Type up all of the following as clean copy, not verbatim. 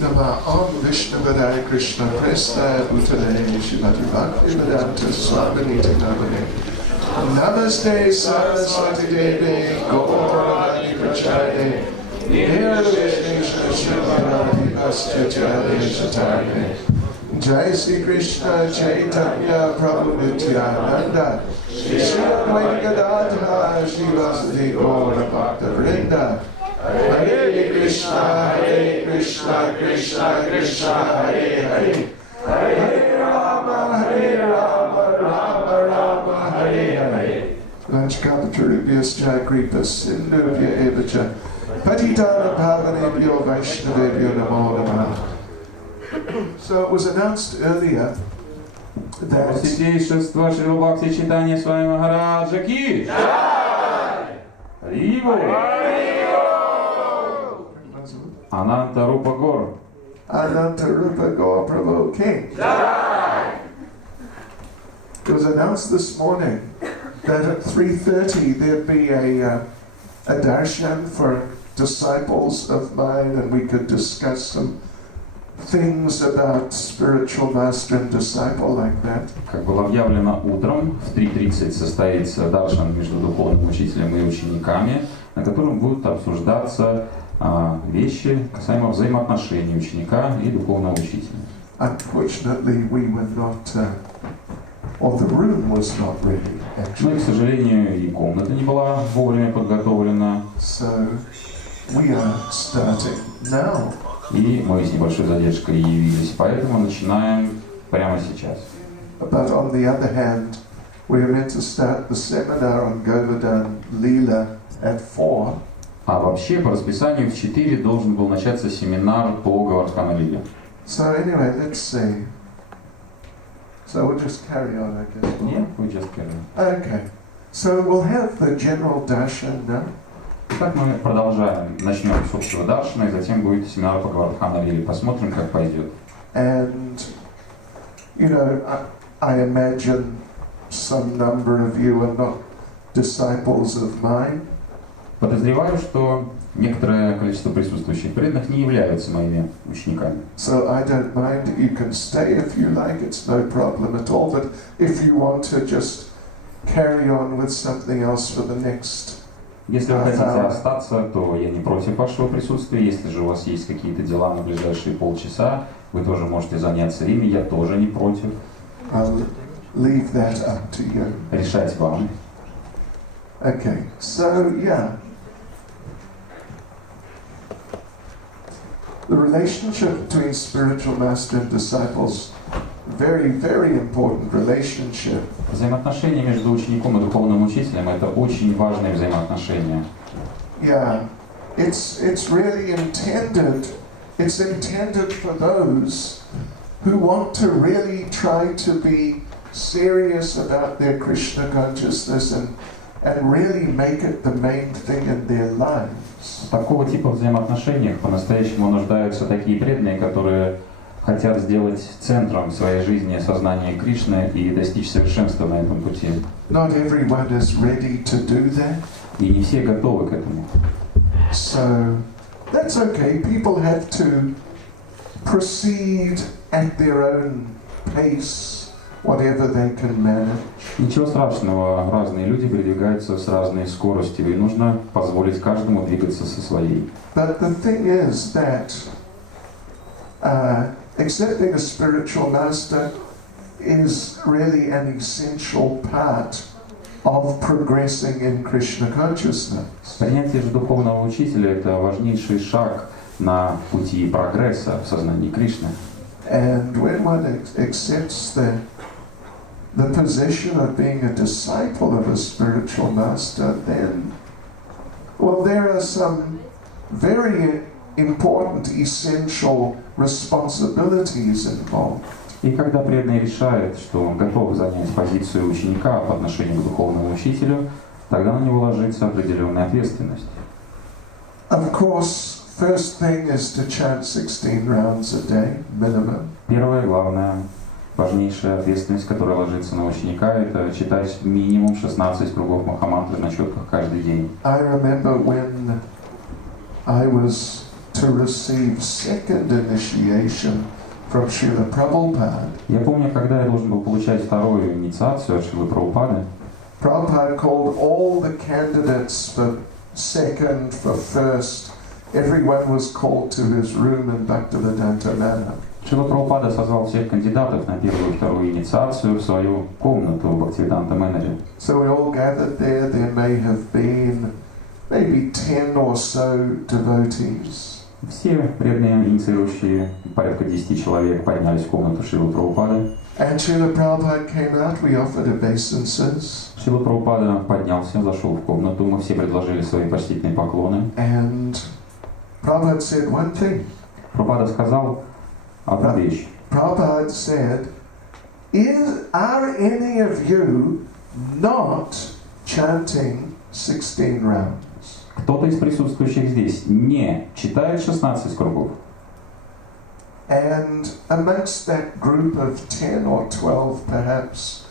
Nama Om Vishnu Vadaya Krishna Presta Bhutale Shrimati Bhakti Vedanta Swami Namane Namaste Saraswati Devi Gauravani Prachayane Nirvishnu Shivani Vastyachari Chatarne Jai Sri Krishna Chaitanya Prabhu Nityananda Shri Advaita Gadadhara Shivasati Gaura Bhakta Vrinda Hare Krishna, Krishna Krishna, Hare Hare, Hare Rama, Rama Rama, Hare Hare. Vanchakapatarubhyas Jayagripas Sindhubhya Evacha Patitana Pavanebhyo Vaishnavebhyo Namo Namaha. So it was announced earlier that Святейшество Шрила Бхакти Чайтаньи Свами Махараджа ки! Ананта Рупа Гор. Ananta Rupa Gaur Prabhu King. It was announced this morning that at 3:30 there'd be a darshan for disciples of mine, and we could discuss some things about spiritual master and disciple like that. Как было объявлено утром, в 3:30 состоится даршан между духовным учителем и учениками, на котором будут обсуждаться вещи касаемо взаимоотношений ученика и духовного учителя. Unfortunately, we were not, or the room was not ready. Но, к сожалению, и комната не была вовремя подготовлена. So we are starting now. И мы с небольшой задержкой явились, поэтому начинаем прямо сейчас. But on the other hand, we are meant to start the seminar on Говардhana lila at 4. А вообще, по расписанию в 4 должен был начаться семинар по Говардхана лиле. So anyway, let's see. So we'll just carry on, I guess. Yeah, we just carry on. Okay. So we'll have the general darshan now. Итак, мы продолжаем. Начнем с общего даршана, и затем будет семинар по Говардхана лиле. Посмотрим, как пойдет. And, you know, I imagine some number of you are not disciples of mine. Подозреваю, что некоторое количество присутствующих преданных не являются моими учениками. So I don't mind. You can stay if you like. It's no problem at all. But if you want to just carry on with something else for the next Если вы хотите остаться, то я не против вашего присутствия. Если же у вас есть какие-то дела на ближайшие полчаса, вы тоже можете заняться ими. Я тоже не против. I'll leave that up to you. Решать вам. Okay. So yeah. The relationship between spiritual master and disciples, very, very important relationship. Взаимоотношения между учеником и духовным учителем – это очень важные взаимоотношения. Yeah, it's really intended. It's intended for those who want to really try to be serious about their Krishna consciousness and really make it the main thing in their lives. В такого типа взаимоотношениях по-настоящему нуждаются такие преданные, которые хотят сделать центром своей жизни сознание Кришны и достичь совершенства на этом пути. Not everyone is ready to do that. И не все готовы к этому. So that's okay. People have to proceed at their own pace, whatever they can manage. Ничего страшного, разные люди передвигаются с разной скоростью, и нужно позволить каждому двигаться со своей. But the thing is that accepting a spiritual master is really an essential part of progressing in Krishna consciousness. Принятие же духовного учителя – это важнейший шаг на пути прогресса в сознании Кришны. And when one accepts the position of being a disciple of a spiritual master, then, well, there are some very important, essential responsibilities involved. И когда преданный решает, что он готов занять позицию ученика по отношению к духовному учителю, тогда на него ложится определенная ответственность. Of course, first thing is to chant 16 rounds a day, minimum. Первое, главное, важнейшая ответственность, которая ложится на ученика, это читать минимум 16 кругов Махамантры на четках каждый день. I remember when I was to receive second initiation from Srila Prabhupada. Я помню, когда я должен был получать вторую инициацию от Шрилы Прабхупады, Prabhupada called all the candidates for second, for first. Everyone was called to his room in Bhaktivedanta Manor. Шрила Прабхупада созвал всех кандидатов на первую и вторую инициацию в свою комнату в Бхактивиданта Манере. So we all gathered there. There may have been maybe 10 or so devotees. Все преданные инициирующие, порядка 10 человек, поднялись в комнату Шрилы Прабхупады. And Srila Prabhupada came out, we offered obeisances. Шрила Прабхупада поднялся, зашел в комнату, мы все предложили свои почтительные поклоны. And Prabhupada said one thing. Прабхупада сказал одну вещь. Prabhupada said, are any of you not chanting 16 rounds? Кто-то из присутствующих здесь не читает 16 кругов. And amongst that group of 10 or 12 perhaps,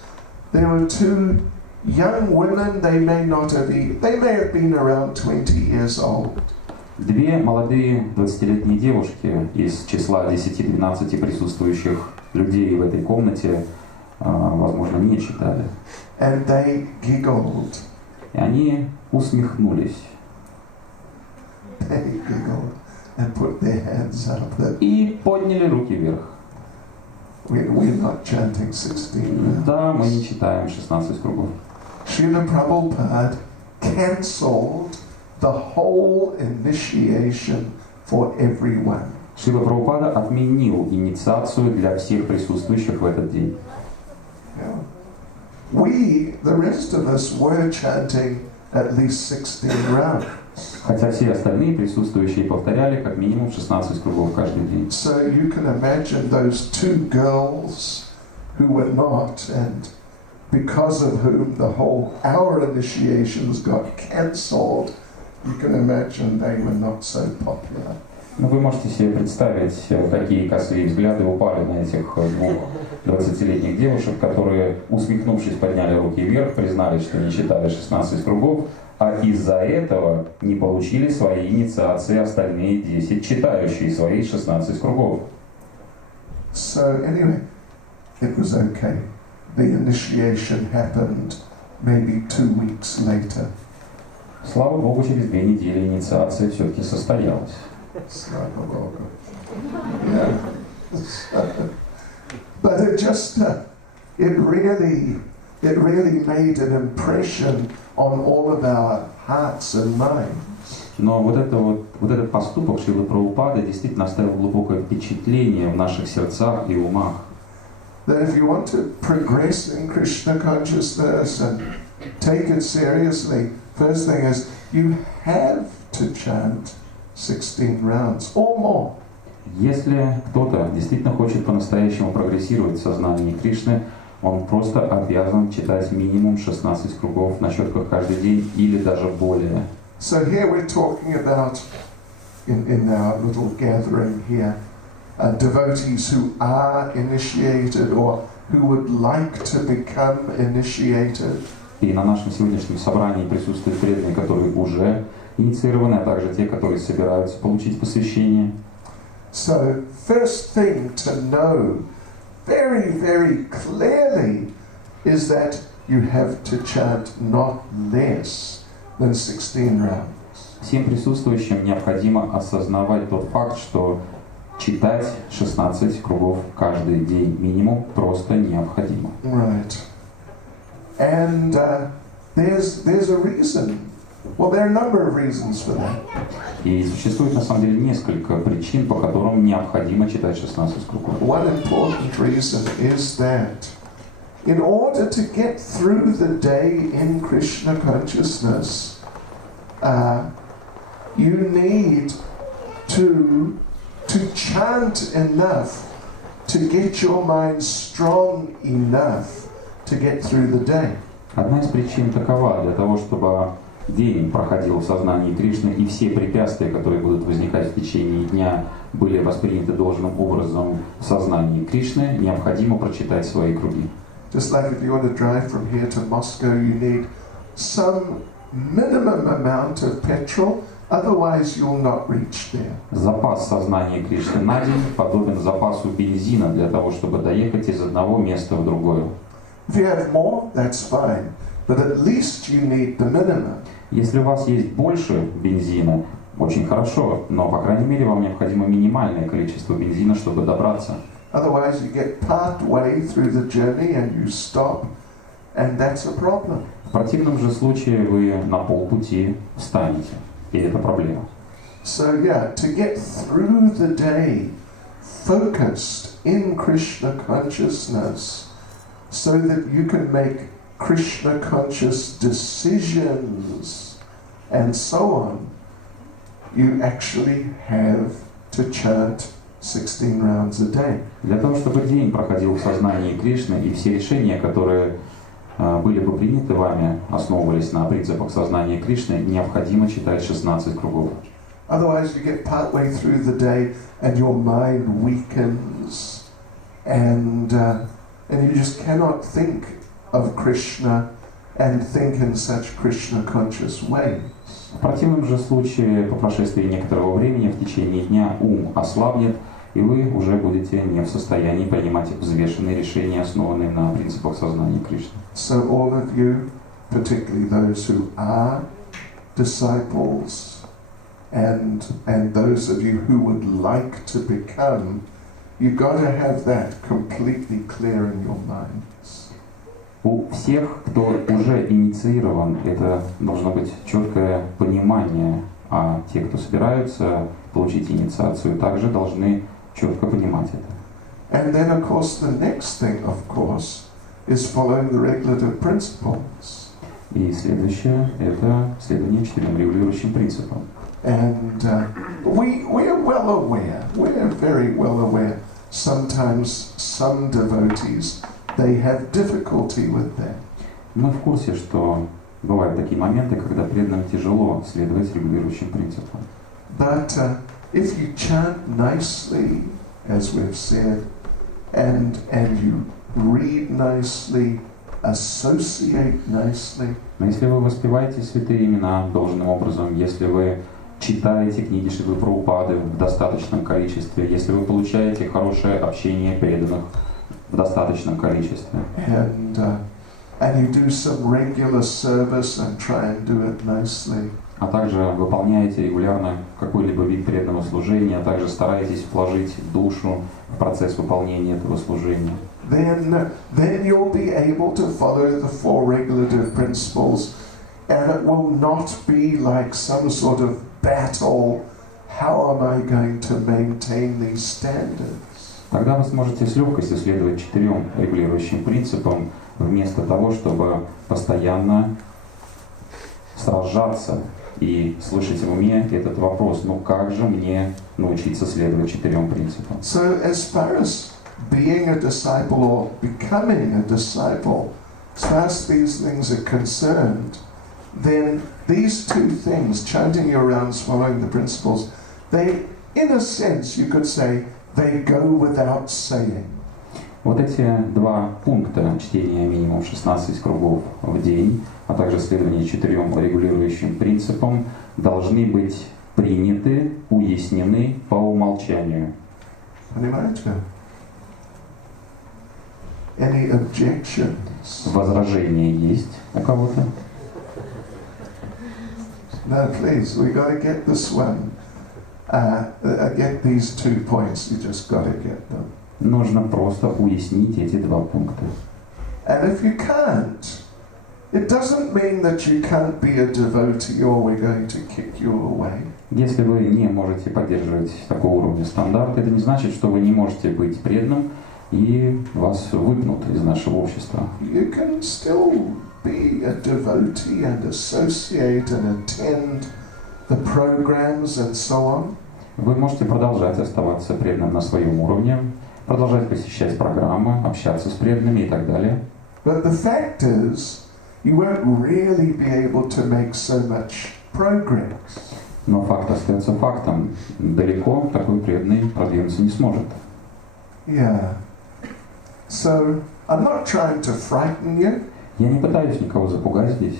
there were two young women. They may have been around 20 years old. Две молодые 20-летние девушки из числа 10-12 присутствующих людей в этой комнате, возможно, не читали. And they giggled. И они усмехнулись. They giggled and put their hands up. И подняли руки вверх. We're not chanting 16. Да, мы не читаем 16 кругов. Srila Prabhupada cancelled the whole initiation for everyone. Шрила Прабхупада отменил инициацию для всех присутствующих в этот день. Yeah. We, the rest of us, were chanting at least 16 rounds. Хотя все остальные присутствующие повторяли как минимум 16 кругов каждый день. So you can imagine those two girls who were not, and because of whom our initiations got cancelled. You can imagine they were not so popular. Ну, вы можете себе представить, какие косые взгляды упали на этих двух 20-летних девушек, которые, усмехнувшись, подняли руки вверх, признались, что не читали 16 кругов, а из-за этого не получили свои инициации остальные 10, читающие свои 16 кругов. So anyway, it was okay. The initiation happened maybe 2 weeks later. Слава Богу, через 2 недели инициация все-таки состоялась. Слава Богу. Yeah. But it really made an impression on all of our hearts and minds. Но вот этот поступок Шрилы Прабхупады действительно оставил глубокое впечатление в наших сердцах и умах. That if you want to progress in Krishna consciousness and take it seriously, first thing is you have to chant 16 rounds or more. Если кто-то действительно хочет по-настоящему прогрессировать в сознании Кришны, он просто обязан читать минимум 16 кругов на четках каждый день или даже более. So here we're talking about, in our little gathering here, devotees who are initiated or who would like to become initiated. И на нашем сегодняшнем собрании присутствуют преданные, которые уже инициированы, а также те, которые собираются получить посвящение. So first thing to know very, very clearly is that you have to chant not less than 16 rounds. Всем присутствующим необходимо осознавать тот факт, что читать 16 кругов каждый день минимум просто необходимо. Right. And there's a reason. Well, there are a number of reasons for that. И существует на самом деле несколько причин, по которым необходимо читать 16 кругов. One important reason is that in order to get through the day in Krishna consciousness, you need to chant enough to get your mind strong enough to get through the day. Одна из причин такова: для того, чтобы день проходил в сознании Кришны, и все препятствия, которые будут возникать в течение дня, были восприняты должным образом в сознании Кришны, необходимо прочитать свои круги. Just like if you want to drive from here to Moscow, you need some minimum amount of petrol Otherwise you'll not reach there. Запас сознания Кришны на день подобен запасу бензина для того, чтобы доехать из одного места в другое. If you have more, that's fine. But at least you need the minimum. Если у вас есть больше бензина, очень хорошо, но, по крайней мере, вам необходимо минимальное количество бензина, чтобы добраться. Otherwise you get part way through the journey and you stop, and that's a problem. В противном же случае вы на полпути встанете, и это проблема. So yeah, to get through the day focused in Krishna consciousness so that you can make Krishna conscious decisions and so on, you actually have to chant 16 rounds a day. Для того, чтобы день проходил в сознании Кришны, и все решения, которые были бы приняты вами, основывались на принципах сознания Кришны, необходимо читать 16 кругов. Otherwise you get partway through the day and your mind weakens and you just cannot think of Krishna and think in such Krishna conscious ways. В противном же случае, по прошествии некоторого времени, в течение дня ум ослабнет, и вы уже будете не в состоянии принимать взвешенные решения, основанные на принципах сознания Кришны. So all of you, particularly those who are disciples and those of you who would like to become, you've got to have that completely clear in your minds. У всех, кто уже инициирован, это должно быть четкое понимание, а те, кто собираются получить инициацию, также должны четко понимать это. And then, of course, the next thing, of course, is following the regulative principles. И следующее – это следование 4 регулирующим принципам. And we're well aware, we're very well aware, sometimes some devotees, they have difficulty with that. Мы в курсе, что бывают такие моменты, когда преданным тяжело следовать регулирующим принципам. But if you chant nicely, as we've said, and you read nicely, associate nicely. Но если вы воспеваете святые имена должным образом, если вы читаете книги Шрилы Прабхупады в достаточном количестве, если вы получаете хорошее общение преданных в достаточном количестве, and you do some regular service and try and do it nicely. А также выполняете регулярно какой-либо вид преданного служения, а также стараетесь вложить душу в процесс выполнения этого служения. Then you'll be able to follow the 4 regulative principles, and it will not be like some sort of battle. How am I going to maintain these standards? Тогда вы сможете с легкостью следовать 4 регулирующим принципам, вместо того, чтобы постоянно сражаться и слышать в уме этот вопрос: ну как же мне научиться следовать 4 принципам? So as far as being a disciple or becoming a disciple, as far as these things are concerned, then these 2 things, chanting your rounds, following the principles, they, in a sense, you could say, they go without saying. Вот эти 2 пункта чтения минимум 16 кругов в день, а также следование 4 регулирующим принципам должны быть приняты, уяснены по умолчанию. Any objections? Возражения есть у кого-то? No, please, we got to get this one. Get these 2 points. You just got to get them. Нужно просто уяснить эти 2 пункта. And if you can't, it doesn't mean that you can't be a devotee or we're going to kick you away. Если вы не можете поддерживать такого уровня стандарта, это не значит, что вы не можете быть преданным и вас выпнут из нашего общества. You can still be a devotee and associate and attend the programs and so on. Вы можете продолжать оставаться преданным на своем уровне, продолжать посещать программы, общаться с преданными и так далее. But the fact is, you won't really be able to make so much progress. Но факт остается фактом. Далеко такой преданный продвинуться не сможет. Yeah. So, I'm not trying to frighten you. Я не пытаюсь никого запугать здесь.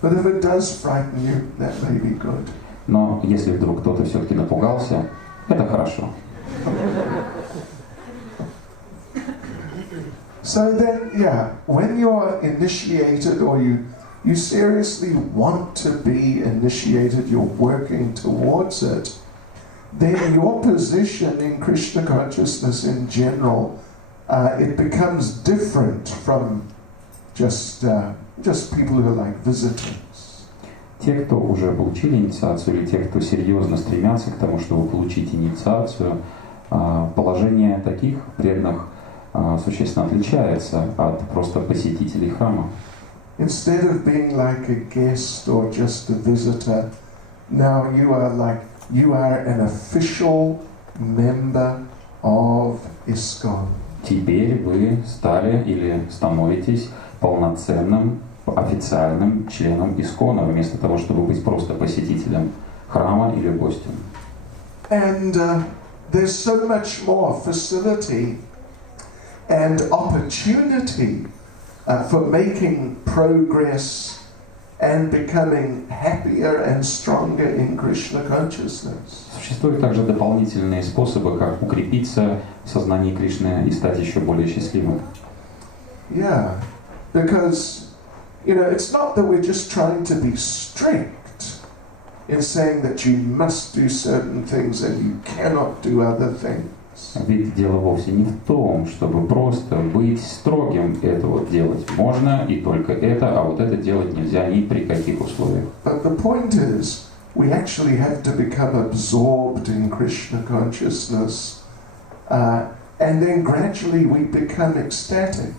But if it does frighten you, that may be good. Но если вдруг кто-то все-таки напугался, это хорошо. So then, yeah, when you're initiated or you seriously want to be initiated, you're working towards it, then your position in Krishna consciousness in general, it becomes different from just people who are like visitors. Те, кто уже получили инициацию, или те, кто серьезно стремятся к тому, чтобы получить инициацию, положение таких преданных существенно отличается от просто посетителей храма. Instead of being like a guest or just a visitor, now you are an official member of ISKCON. Теперь вы стали или становитесь полноценным официальным членом ИСККОНа, вместо того, чтобы быть просто посетителем храма или гостем. And there's so much more facility and opportunity for making progress and becoming happier and stronger in Krishna consciousness. Существуют также дополнительные способы, как укрепиться в сознании Кришны и стать еще более счастливым. Yeah, because it's not that we're just trying to be strict in saying that you must do certain things and you cannot do other things. Ведь дело вовсе не в том, чтобы просто быть строгим, это вот делать можно, и только это, а вот это делать нельзя ни при каких условиях. But the point is, we actually have to become absorbed in Krishna consciousness, and then gradually we become ecstatic.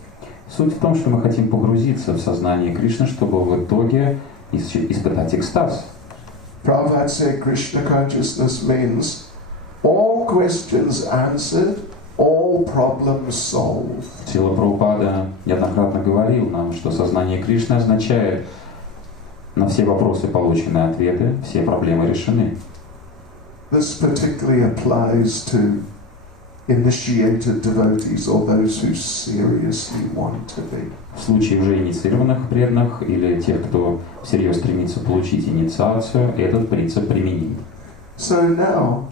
Суть в том, что мы хотим погрузиться в сознание Кришны, чтобы в итоге испытать экстаз. Prabhupada said Krishna consciousness means all questions answered, all problems solved. Шрила Прабхупада неоднократно говорил нам, что сознание Кришны означает на все вопросы получены ответы, все проблемы решены. This particularly applies to initiated devotees or those who seriously want to be. В случае уже инициированных преданных или тех, кто всерьез стремится получить инициацию, этот принцип применим. So now,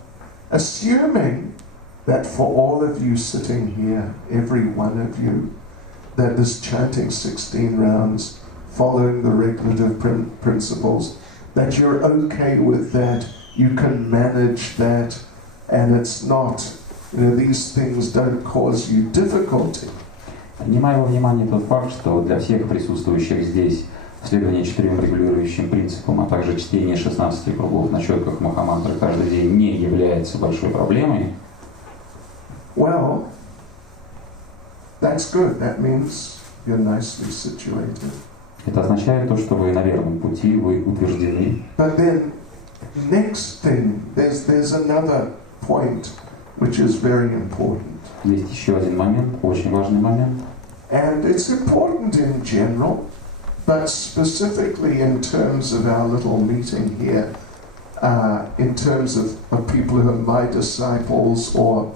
assuming that for all of you sitting here, every one of you, that is chanting 16 rounds, following the regulative principles, that you're okay with that, you can manage that, and it's not, these things don't cause you difficulty. Принимая во внимание тот факт, что для всех присутствующих здесь следование 4 регулирующим принципам, а также чтение 16 кругов на четках Махамантры каждый день не является большой проблемой. Well, that's good. That means you're nicely situated. Это означает то, что вы на верном пути, вы утверждены. But then, next thing, there's another point which is very important. Есть еще один момент, очень важный момент. And it's important in general, but specifically in terms of our little meeting here, in terms of people who are my disciples or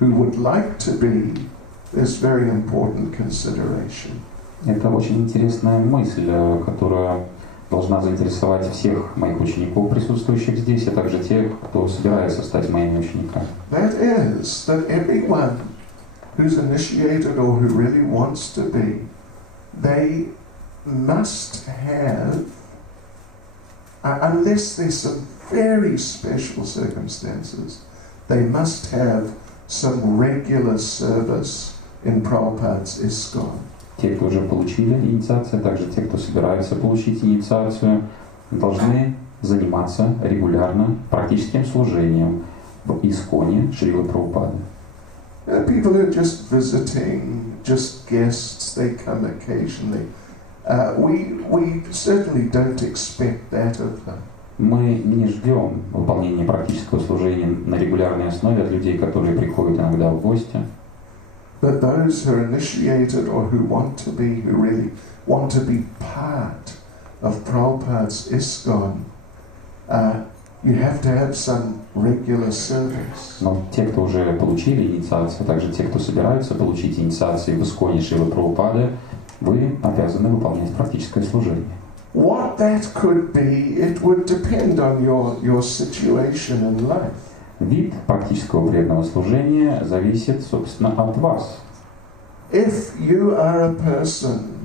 who would like to be, there's very important consideration. Это очень интересная мысль, которая должна заинтересовать всех моих учеников, присутствующих здесь, а также тех, кто собирается стать моими учениками. That is, that everyone who's initiated or who really wants to be, they must have, unless there's some very special circumstances, they must have some regular service in Prabhupada's ISKCON. Те, кто уже получили инициацию, а также те, кто собирается получить инициацию, должны заниматься регулярно практическим служением в ИСККОНе Шрилы Прабхупады. People who are just visiting, just guests, they come occasionally. We certainly don't expect that of them. Мы не ждем выполнения практического служения на регулярной основе от людей, которые приходят иногда в гости. But those who are initiated or who really want to be part of Prabhupada's ISKCON, you have to have some regular service. Но те, кто уже получили инициацию, а также те, кто собираются получить инициацию в ИСККОНе Шрилы Прабхупады, вы обязаны выполнять практическое служение. what that could be, it would depend on your situation in life. Вид практического преданного служения зависит, собственно, от вас. If you are a person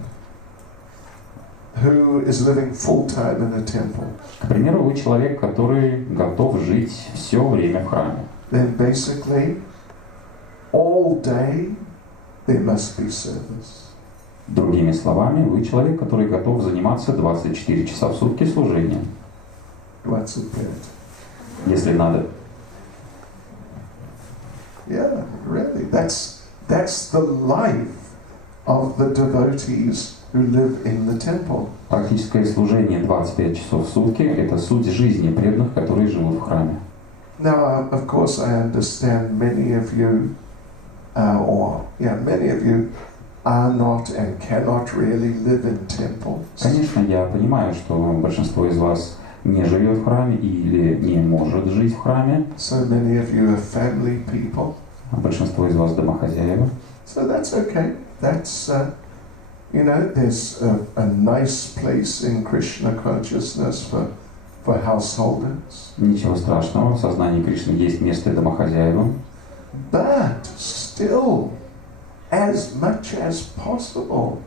who is living full-time in a temple, К примеру, вы человек, который готов жить все время в храме. then basically all day there must be service. Другими словами, вы человек, который готов заниматься 24 часа в сутки служением, 25. если надо. Yeah, really. That's the life of the devotees who live in the temple. Практическое служение 25 часов в сутки – это суть жизни преданных, которые живут в храме. Now, of course, I understand many of you, many of you are not and cannot really live in temples. Конечно, я понимаю, что большинство из вас не живет в храме или не может жить в храме. So many of you are family people. А большинство из вас домохозяева. So that's okay. That's, there's a nice place in Krishna consciousness for householders. Ничего страшного, в сознании Кришны есть место домохозяевам. But still, as much as possible,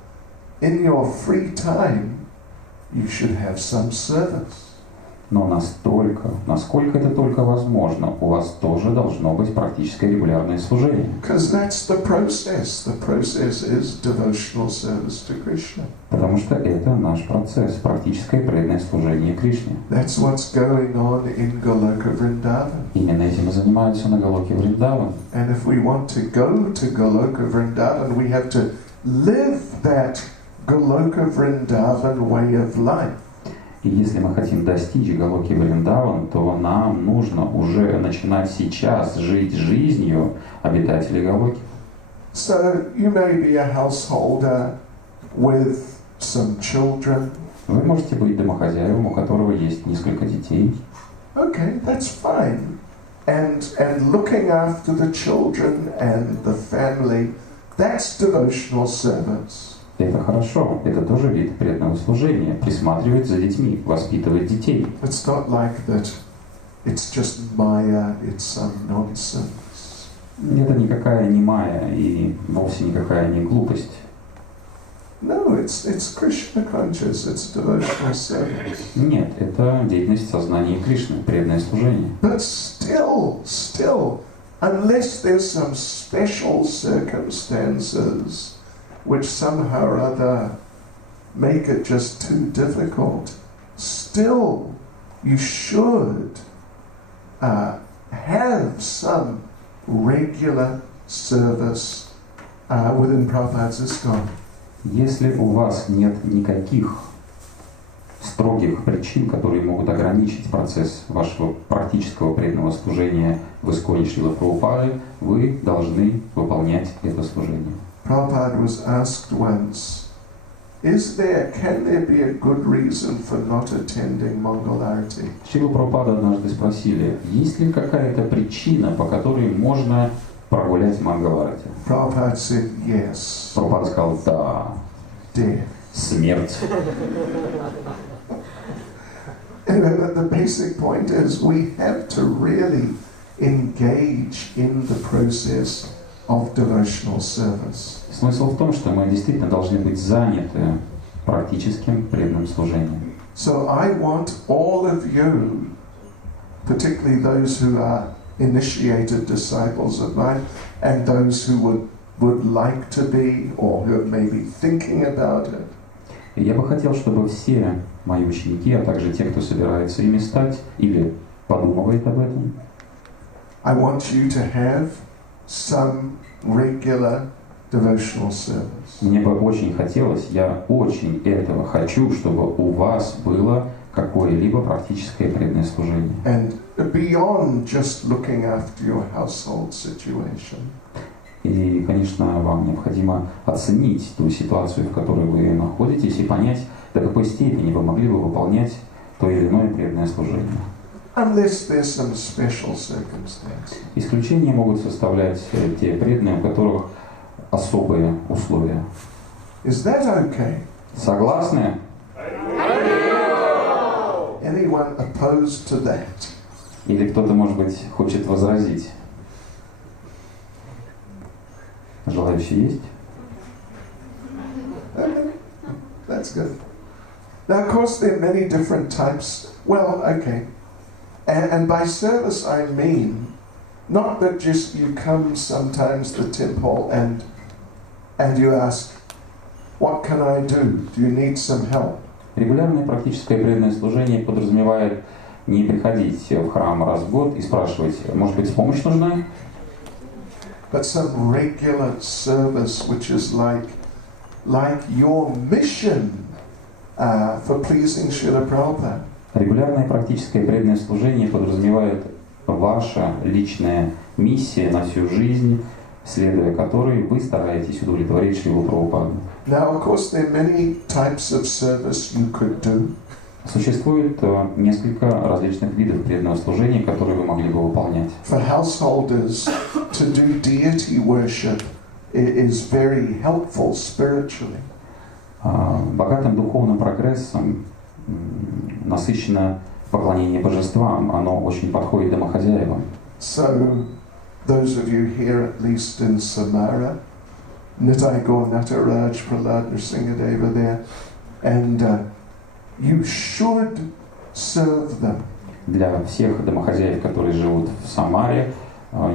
in your free time, you should have some service. Но настолько, насколько это только возможно, у вас тоже должно быть практическое регулярное служение. Because that's the process. The process is devotional service to Krishna. Потому что это наш процесс, практическое преданное служение Кришне. That's what's going on in Goloka Vrindavan. Именно этим и занимаются на Галоке Вриндаван. And if we want to go to Goloka Vrindavan, we have to live that Goloka Vrindavan way of life. И если мы хотим достичь Галоки Вриндаван, то нам нужно уже начинать сейчас жить жизнью обитателей Галоки. So you may be a householder with some children. Вы можете быть домохозяевом, у которого есть несколько детей. Okay, that's fine. And looking after the children and the family, that's devotional service. Это хорошо, это тоже вид преданного служения. Присматривать за детьми, воспитывать детей. It's not like that. It's just Maya. It's some nonsense. Это никакая не майя и вовсе никакая не глупость. No, it's Krishna conscious. It's devotional service. Нет, это деятельность сознания Кришны, преданное служение. But still, unless there's some special circumstances which somehow or other make it just too difficult, still you should have some regular service within Prabhupada's ISKCON. Если у вас нет никаких строгих причин, которые могут ограничить процесс вашего практического преданного служения в ISKCON Шрилы Прабхупады, вы должны выполнять это служение. Prabhupada was asked once, can there be a good reason for not attending Mangalarti? Шрилу Прабхупаду однажды спросили, есть ли какая-то причина, по которой можно прогулять Мангаларати? Prabhupada said yes. Прабхупада сказал, да. Death. Смерть. The basic point is we have to really engage in the process of devotional service. Смысл в том, что мы действительно должны быть заняты практическим преданным служением. So I want all of you, particularly those who are initiated disciples of mine, and those who would like to be, or who are maybe thinking about it. И я бы хотел, чтобы все мои ученики, а также те, кто собирается ими стать или подумывает об этом, I want you to have some regular devotional service. мне бы очень хотелось, я очень этого хочу, чтобы у вас было какое-либо практическое преданное служение. And beyond just looking after your household situation. И, конечно, вам необходимо оценить ту ситуацию, в которой вы находитесь, и понять, до какой степени вы могли бы выполнять то или иное преданное служение. Unless there's some special circumstance. Исключения могут составлять те преданные, у которых особые условия. Is that okay? Согласны? anyone opposed to that? Или кто-то, может быть, хочет возразить? Желающие есть? Okay. That's good. Now, of course, there are many different types. Well, okay. And by service, I mean not that just you come sometimes to the temple and you ask, what can I do? Do you need some help? Регулярное практическое преданное служение подразумевает не приходить в храм раз в год и спрашивать, может быть, помощь нужна? But some regular service, which is like your mission for pleasing Srila Prabhupada. Регулярное практическое преданное служение подразумевает ваша личная миссия на всю жизнь, следуя которой вы стараетесь удовлетворить Шрилу Прабхупаду. Now, of course, there are many types of service you could do. Существует несколько различных видов преданного служения, которые вы могли бы выполнять. For householders, to do deity worship is very helpful spiritually. Богатым духовным прогрессом насыщено поклонение божествам. Оно очень подходит домохозяевам. So, those of you here, at least in Samara, Nitai Gaur Nataraj Prahlad Nrsingadeva there, and you should serve them. Для всех домохозяев, которые живут в Самаре,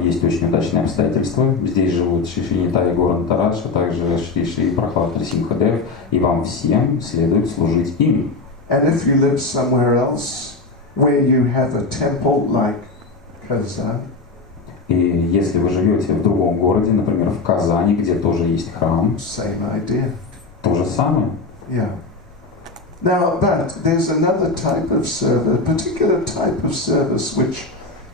есть очень удачные обстоятельства. Здесь живут Шри Нитай Гаур Натарадж, а также Шри Прахлад Нрсимхадев, и вам всем следует служить им. And if you live somewhere else where you have a temple like Kazan, и если вы живете в другом городе, например, в Казани, где тоже есть храм, same idea. то же самое. Yeah. Now, but there's another type of service, particular type of service, which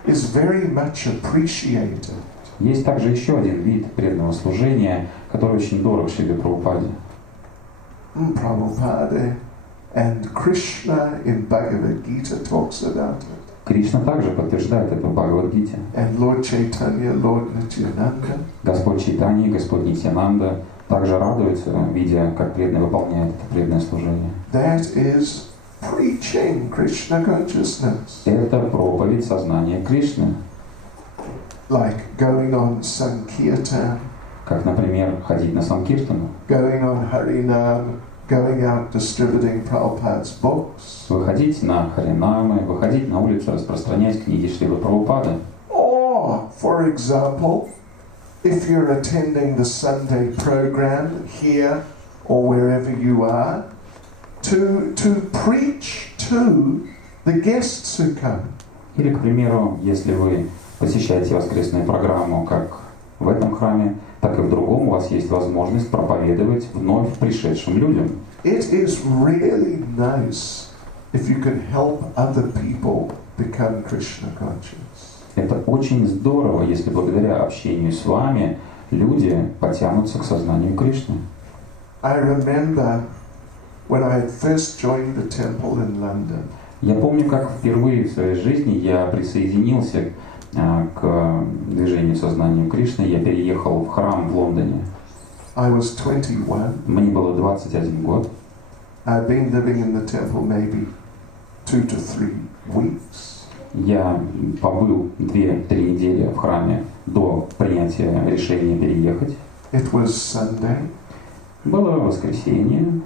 is very much appreciated. Есть также еще один вид преданного служения, который очень дорог Шриле Прабхупаде. Prabhupada and Krishna in Bhagavad Gita talks about it. Кришна также подтверждает это в Бхагавад-гите. And Lord Chaitanya, Lord Nityananda. Господь Чайтаньи, Господь Нитьянанда также радуются, видя, как преданный выполняет это преданное служение. That is preaching Krishna consciousness. Это проповедь сознания Кришны. Like going on Sankirtan, Как, например, ходить на Санкиртану, going on Harinam, going out distributing Prabhupada's books. выходить на Харинамы, выходить на улицу, распространять книги Шрилы Прабхупады. Or, for example, if you're attending the Sunday program here or wherever you are, to preach to the guests who come. Или, к примеру, если вы посещаете воскресную программу как в этом храме, так и в другом, у вас есть возможность проповедовать вновь пришедшим людям. It is really nice if you can help other people become Krishna conscious. Это очень здорово, если благодаря общению с вами люди потянутся к сознанию Кришны. I remember when I had first joined the temple in London. Я помню, как впервые в своей жизни я присоединился к движению сознанию Кришны. Я переехал в храм в Лондоне. I was 21. Мне было 21 год. I'd been living in the temple maybe 2 to 3 weeks. Я побыл 2-3 недели в храме до принятия решения переехать. It was Sunday. Было воскресенье.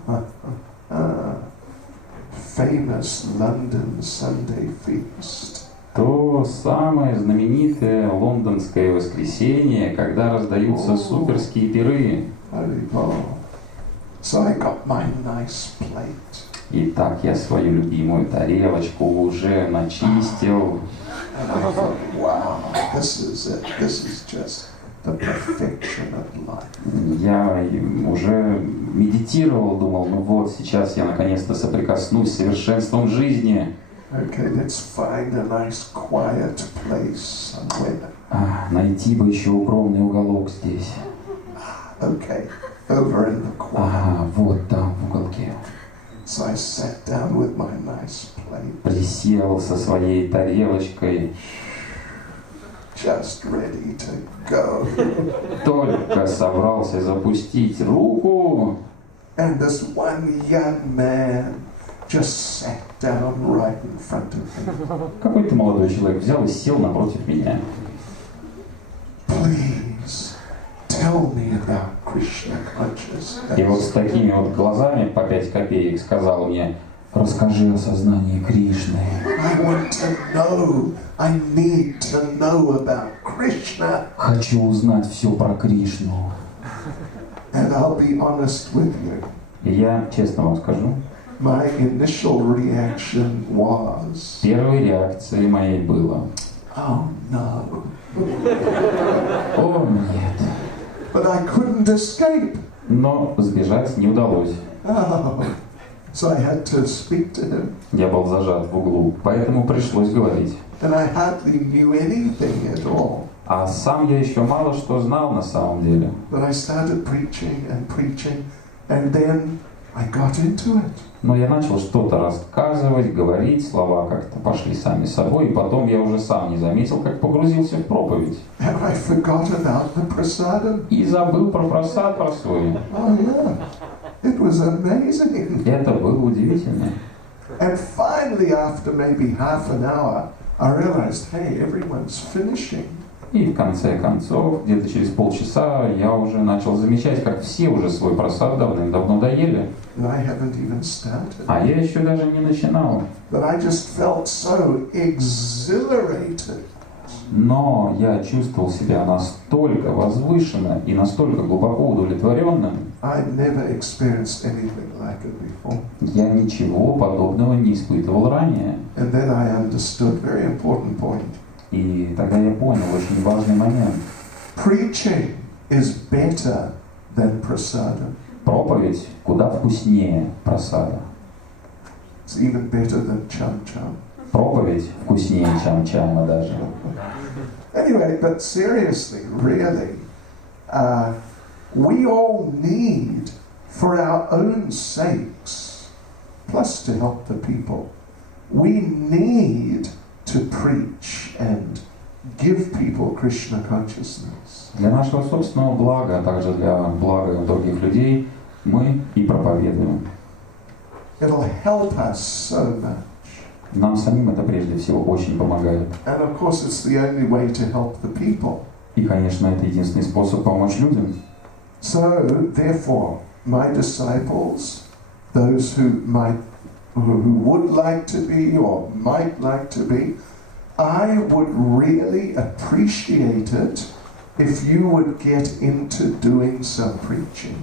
Famous London Sunday feast. То самое знаменитое лондонское воскресенье, когда раздаются суперские пиры. So I got my nice plate. Итак, я свою любимую тарелочку уже начистил. And I thought, wow, this is it. This is just the perfection of life. Я уже медитировал, думал, ну вот, сейчас я наконец-то соприкоснусь с совершенством жизни. Okay, let's find a nice quiet place somewhere. Найти бы еще укромный уголок здесь. Okay, over in the corner. Вот там в уголке. So I sat down with my nice plate. Присел со своей тарелочкой. Just ready to go. Только собрался запустить руку. And this one young man just sat down right in front of me. Какой-то молодой человек взял и сел напротив меня. Please tell me about Krishna consciousness. И вот с такими вот глазами по 5 копеек сказал мне: расскажи о сознании Кришны. I want to know. I need to know about Krishna. Хочу узнать все про Кришну. And I'll be honest with you. И я честно вам скажу, My initial reaction was, первой реакцией моей было: oh no. о нет. But I couldn't escape. Но сбежать не удалось. Oh. So I had to speak to him. Я был зажат в углу, поэтому пришлось говорить. And I hardly knew anything at all. А сам я еще мало что знал на самом деле. But I started preaching, and then I got into it. Но я начал что-то рассказывать, говорить, слова как-то пошли сами собой, и потом я уже сам не заметил, как погрузился в проповедь. And I forgot about the prasadam. И забыл про просад про свой. Oh yeah, it was amazing. Это было удивительно. And finally, after maybe half an hour, I realized, hey, everyone's finishing. И в конце концов, где-то через полчаса, я уже начал замечать, как все уже свой просад давным-давно доели. And I haven't even started. А я еще даже не начинал. But I just felt so exhilarated. Но я чувствовал себя настолько возвышенно и настолько глубоко удовлетворенным. I'd never experienced anything like it before. Я ничего подобного не испытывал ранее. And then I understood a very important point. И тогда я понял очень важный момент. Preaching is better than prasadam. Проповедь куда вкуснее просада. It's even better than cham-cham. Проповедь вкуснее чам-чама даже. Anyway, but seriously, really, we all need, for our own sakes, plus to help the people, we need to preach and give people Krishna consciousness. Для нашего собственного блага, а также для блага других людей, мы и проповедуем. It'll help us so much. Нам самим это прежде всего очень помогает. And of course, it's the only way to help the people. И, конечно, это единственный способ помочь людям. So, therefore, my disciples, those who would like to be or might like to be, I would really appreciate it if you would get into doing some preaching.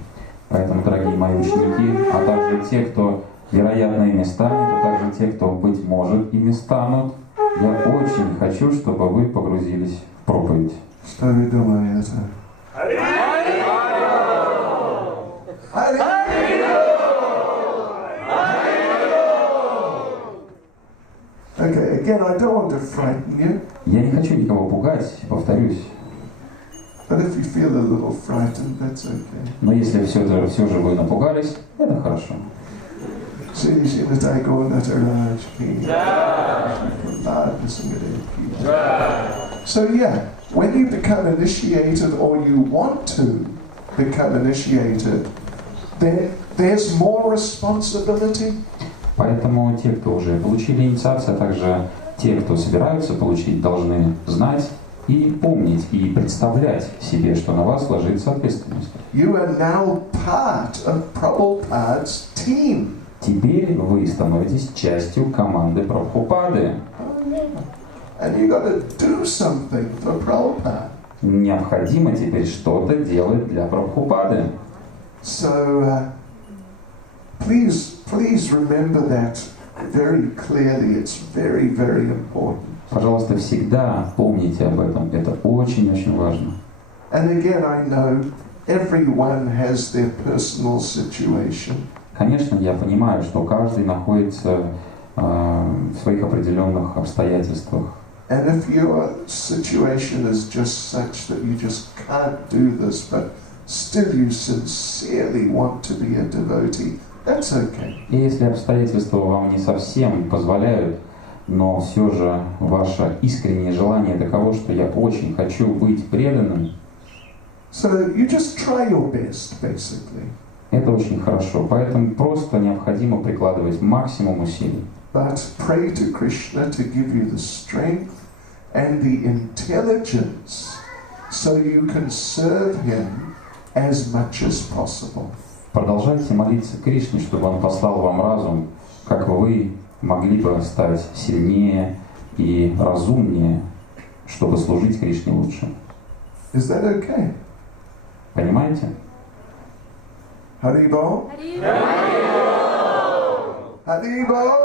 Поэтому, дорогие мои ученики, а также те, кто, вероятно, ими станет, а также те, кто, быть может, ими станут, я очень хочу, чтобы вы погрузились в проповедь. Что вы думаете? Okay, again, I don't want to frighten you. Я не хочу никого пугать, повторюсь. But if you feel a little frightened, that's okay. Но если все же вы напугались, это хорошо. So yeah, when you become initiated or you want to become initiated, then there's more responsibility. Поэтому те, кто уже получили инициацию, а также те, кто собираются получить, должны знать и помнить, и представлять себе, что на вас ложится ответственность. You are now part of Prabhupada's team. Теперь вы становитесь частью команды Прабхупады. And you got to do something for Prabhupada. Необходимо теперь что-то делать для Прабхупады. So please remember that very clearly. It's very, very important. Пожалуйста, всегда помните об этом. Это очень-очень важно. And again, I know everyone has their personal situation. Конечно, я понимаю, что каждый находится в своих определенных обстоятельствах. And if your situation is just such that you just can't do this, but still you sincerely want to be a devotee, that's okay. И если обстоятельства вам не совсем позволяют, но все же ваше искреннее желание таково, что я очень хочу быть преданным, So you just try your best, basically. Это очень хорошо, поэтому просто необходимо прикладывать максимум усилий. But pray to Krishna to give you the strength and the intelligence so you can serve him as much as possible. Продолжайте молиться Кришне, чтобы он послал вам разум, как вы могли бы стать сильнее и разумнее, чтобы служить Кришне лучше. Is that okay? Понимаете? Haribol? Haribol! Haribol!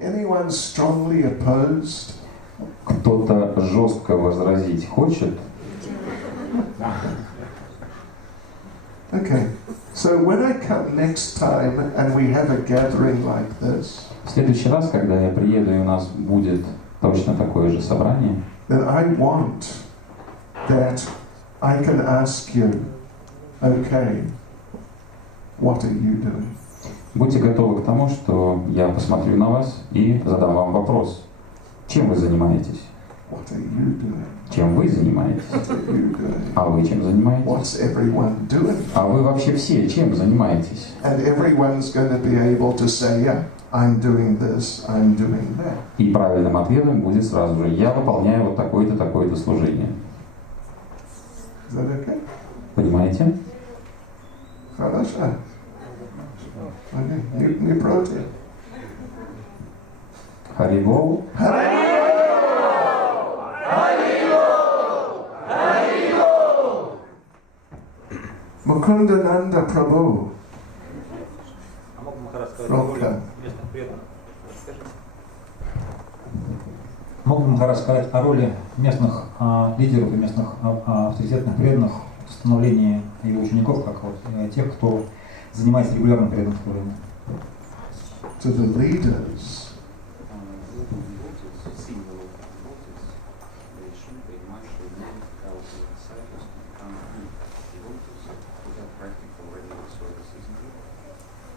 Anyone strongly opposed? Кто-то жестко возразить хочет? Okay. So when I come next time and we have a gathering like this, В следующий раз, когда я приеду и у нас будет точно такое же собрание, then I want that I can ask you, okay, what are you doing? будьте готовы к тому, что я посмотрю на вас и задам вам вопрос. Чем вы занимаетесь? What are you doing? Чем вы занимаетесь? What are you doing? А вы чем занимаетесь? What's everyone doing? А вы вообще все чем занимаетесь? And everyone's going to be able to say, yeah, I'm doing this, I'm doing that. И правильным ответом будет сразу же: я выполняю вот такое-то, такое-то служение. Is that okay? Понимаете? Хорошо. Okay, не против. Харибол. Мукундананда Прабhu. А мог бы Махарадж сказать о роли Ромка. местных преданных? Мог бы Махарадж сказать о роли местных лидеров и местных авторитетных преданных в становлении его учеников, как вот тех, кто занимается регулярным преданным служением? To the leaders.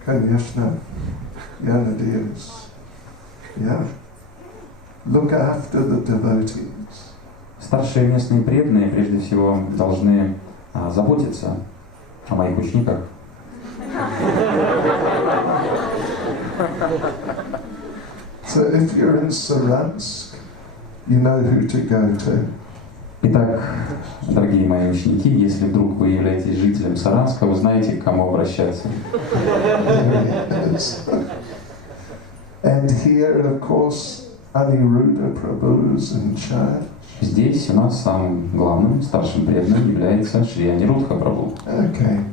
Конечно, я надеюсь. Yeah. Look after the devotees. Старшие местные преданные прежде всего должны заботиться о моих учениках. So if you're in Saransk, you know who to go to. Итак, дорогие мои ученики, если вдруг вы являетесь жителем Саранска, вы знаете, к кому обращаться. Yes. And here, of course, Aniruddha Prabhu's in charge. Здесь у нас самым главным, старшим преданным является Шри Анирудха Прабху. Okay.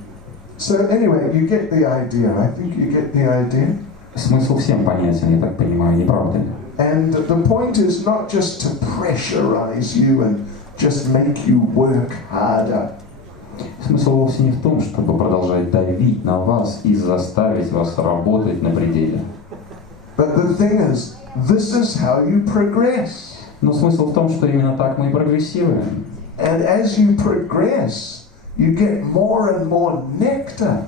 So anyway, you get the idea. I think you get the idea. Смысл всем понятен, я так понимаю, не правда ли? And the point is not just to pressurize you and just make you work harder. Смысл вовсе не в том, чтобы продолжать давить на вас и заставить вас работать на пределе. But the thing is, this is how you progress. Но смысл в том, что именно так мы и прогрессируем. And as you progress, you get more and more nectar.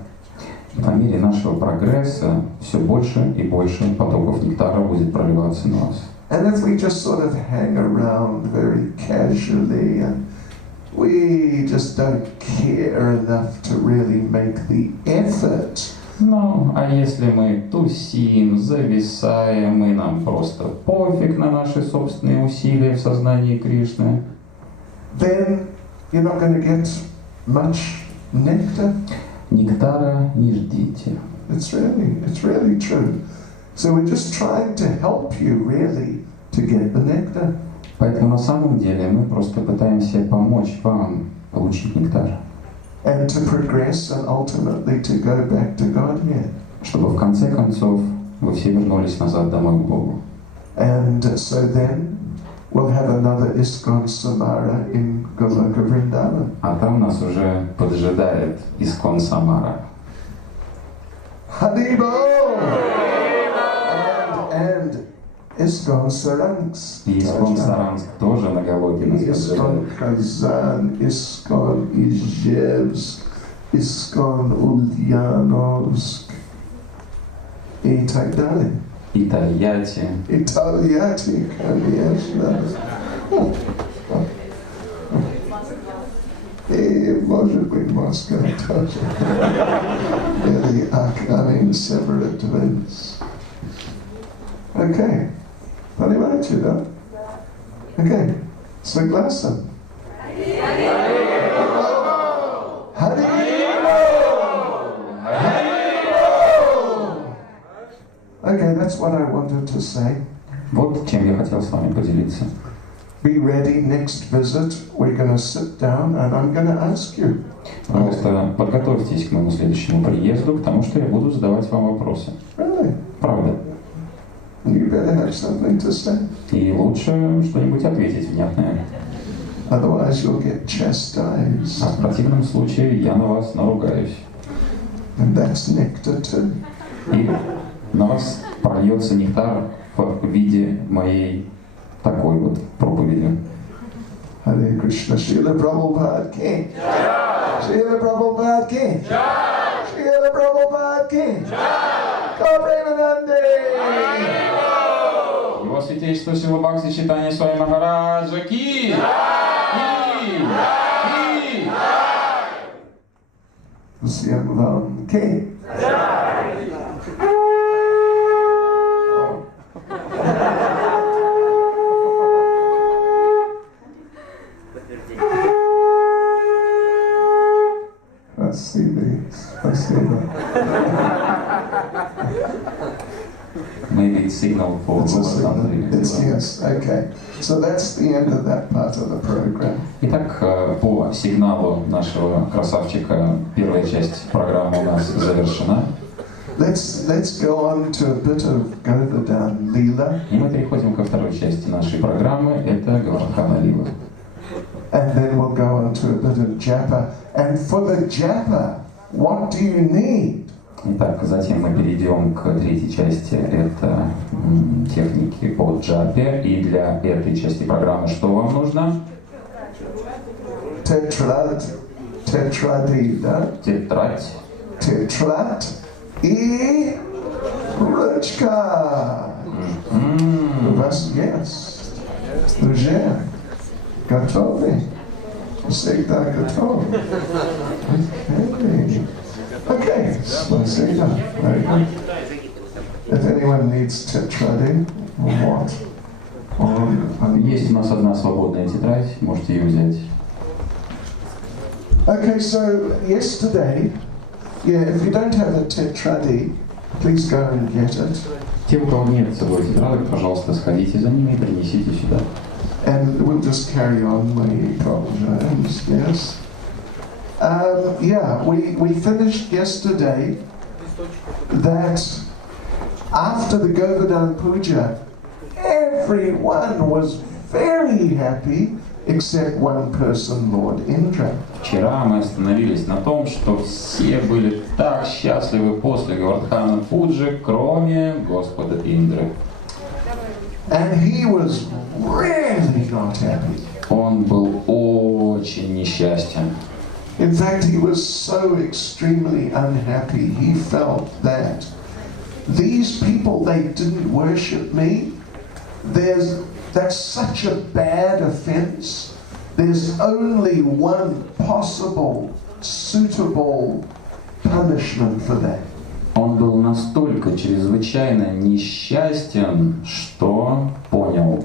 И по мере нашего прогресса все больше и больше потоков нектара будет проливаться на вас. And if we just sort of hang around very casually and we just don't care enough to really make the effort. Ну, а если мы тусим, зависаем, и нам просто пофиг на наши собственные усилия в сознании Кришны, Then you're not going to get much nectar. нектара не ждите. It's really true. So we're just trying to help you really to get the nectar. Поэтому на самом деле мы просто пытаемся помочь вам получить нектар, And to progress and ultimately to go back to Godhead. чтобы в конце концов вы все вернулись назад домой к Богу. And so then we'll have another ISKCON Samara in Goloka Vrindavan. А там нас уже поджидает Искон Самара. Haribo! And ISKCON Saransk. И Искон Саранск тоже на Галоге нас ISKCON поджидает. Kazan, ISKCON Izhevsk, ISKCON Ulyanovsk и так далее. И Тольятти. И Тольятти, конечно. И, может быть, Москва тоже. Или Аканин Separate Twins. Окей. Понимаете, да? Окей. Согласен? Okay, that's what I wanted to say. Вот чем я хотел с вами поделиться. Be ready next visit. We're going to sit down and I'm going to ask you. Пожалуйста, подготовьтесь к моему следующему приезду, потому что я буду задавать вам вопросы. Really? Правда. You better have something to say. И лучше что-нибудь ответить внятное. Otherwise you'll get chastised. А в противном случае я на вас наругаюсь. And that's nectar too. И на вас прольется нектар в виде моей такой вот проповеди. Hare Krishna, Srila Prabhupada Ki. Srila Prabhupada Ki. Srila Prabhupada Ki. Его святейшество Шрила Бхакти Чайтаньи Свами Махараджа Ки! Всем вам Ки. Спасибо. Maybe it's signal for Говардхана. Yes, okay. So that's the end of that part of the program. Итак, по сигналу нашего красавчика первая часть программы у нас завершена. Let's go on to a bit of Говардhana lila. И мы переходим ко второй части нашей программы. Это Говардхана лила. And then we'll go on to a bit of japa. And for the japa, what do you need? Итак, затем мы перейдем к третьей части. Это техники по джапе. И для этой части программы что вам нужно? Тетрады, да? Тетрадь. Тетрад и ручка. У вас есть? Уже готовы? Всегда готовы? Okay, спасибо. Very good. If anyone needs tetradi or what? Есть у нас одна свободная тетрадь, можете ее взять. Okay, so yesterday, if you don't have a tetradi, please go and get it. Те, у кого нет с собой тетрадок, пожалуйста, сходите за ними и принесите сюда. And we'll just carry on my problems, yes. We finished yesterday that after the Govardhana Puja, everyone was very happy except one person, Lord Indra. Вчера мы остановились на том, что все были так счастливы после Говардхана Пуджи, кроме Господа Индры. And he was really not happy. Он был очень несчастен. In fact, he was so extremely unhappy. He felt that these people, they didn't worship me. That's such a bad offense. There's only one possible, suitable punishment for that. Он был настолько чрезвычайно несчастен, что понял,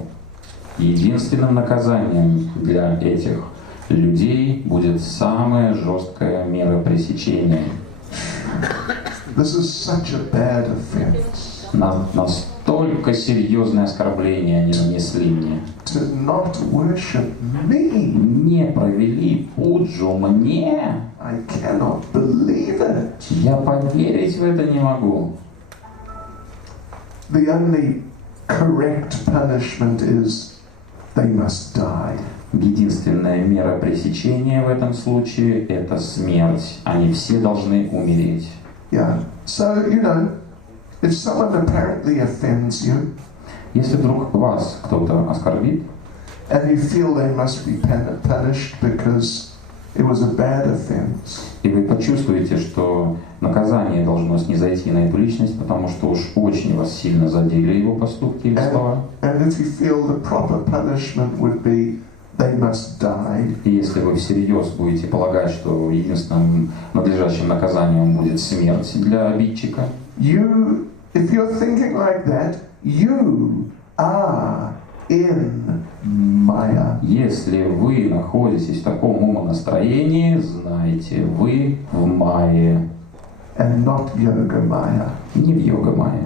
единственным наказанием для этих людей будет самая жесткая мера пресечения. This is such a bad offense. Настолько серьезное оскорбление они нанесли мне. To not worship me. Не провели пуджу мне. I cannot believe it. Я поверить в это не могу. The only correct punishment is they must die. Единственная мера пресечения в этом случае – это смерть. Они все должны умереть. Yeah. So, if someone apparently offends you, если вдруг вас кто-то оскорбит, and you feel they must be punished because it was a bad offense, и вы почувствуете, что наказание должно снизойти на эту личность, потому что уж очень вас сильно задели его поступки или слова, and if you feel the proper punishment would be they must die, И если вы всерьез будете полагать, что единственным надлежащим наказанием будет смерть для обидчика, if you're thinking like that, you are in Maya. если вы находитесь в таком умонастроении, знайте, вы в Майе, And not Yoga Maya, не в Йога-Майе,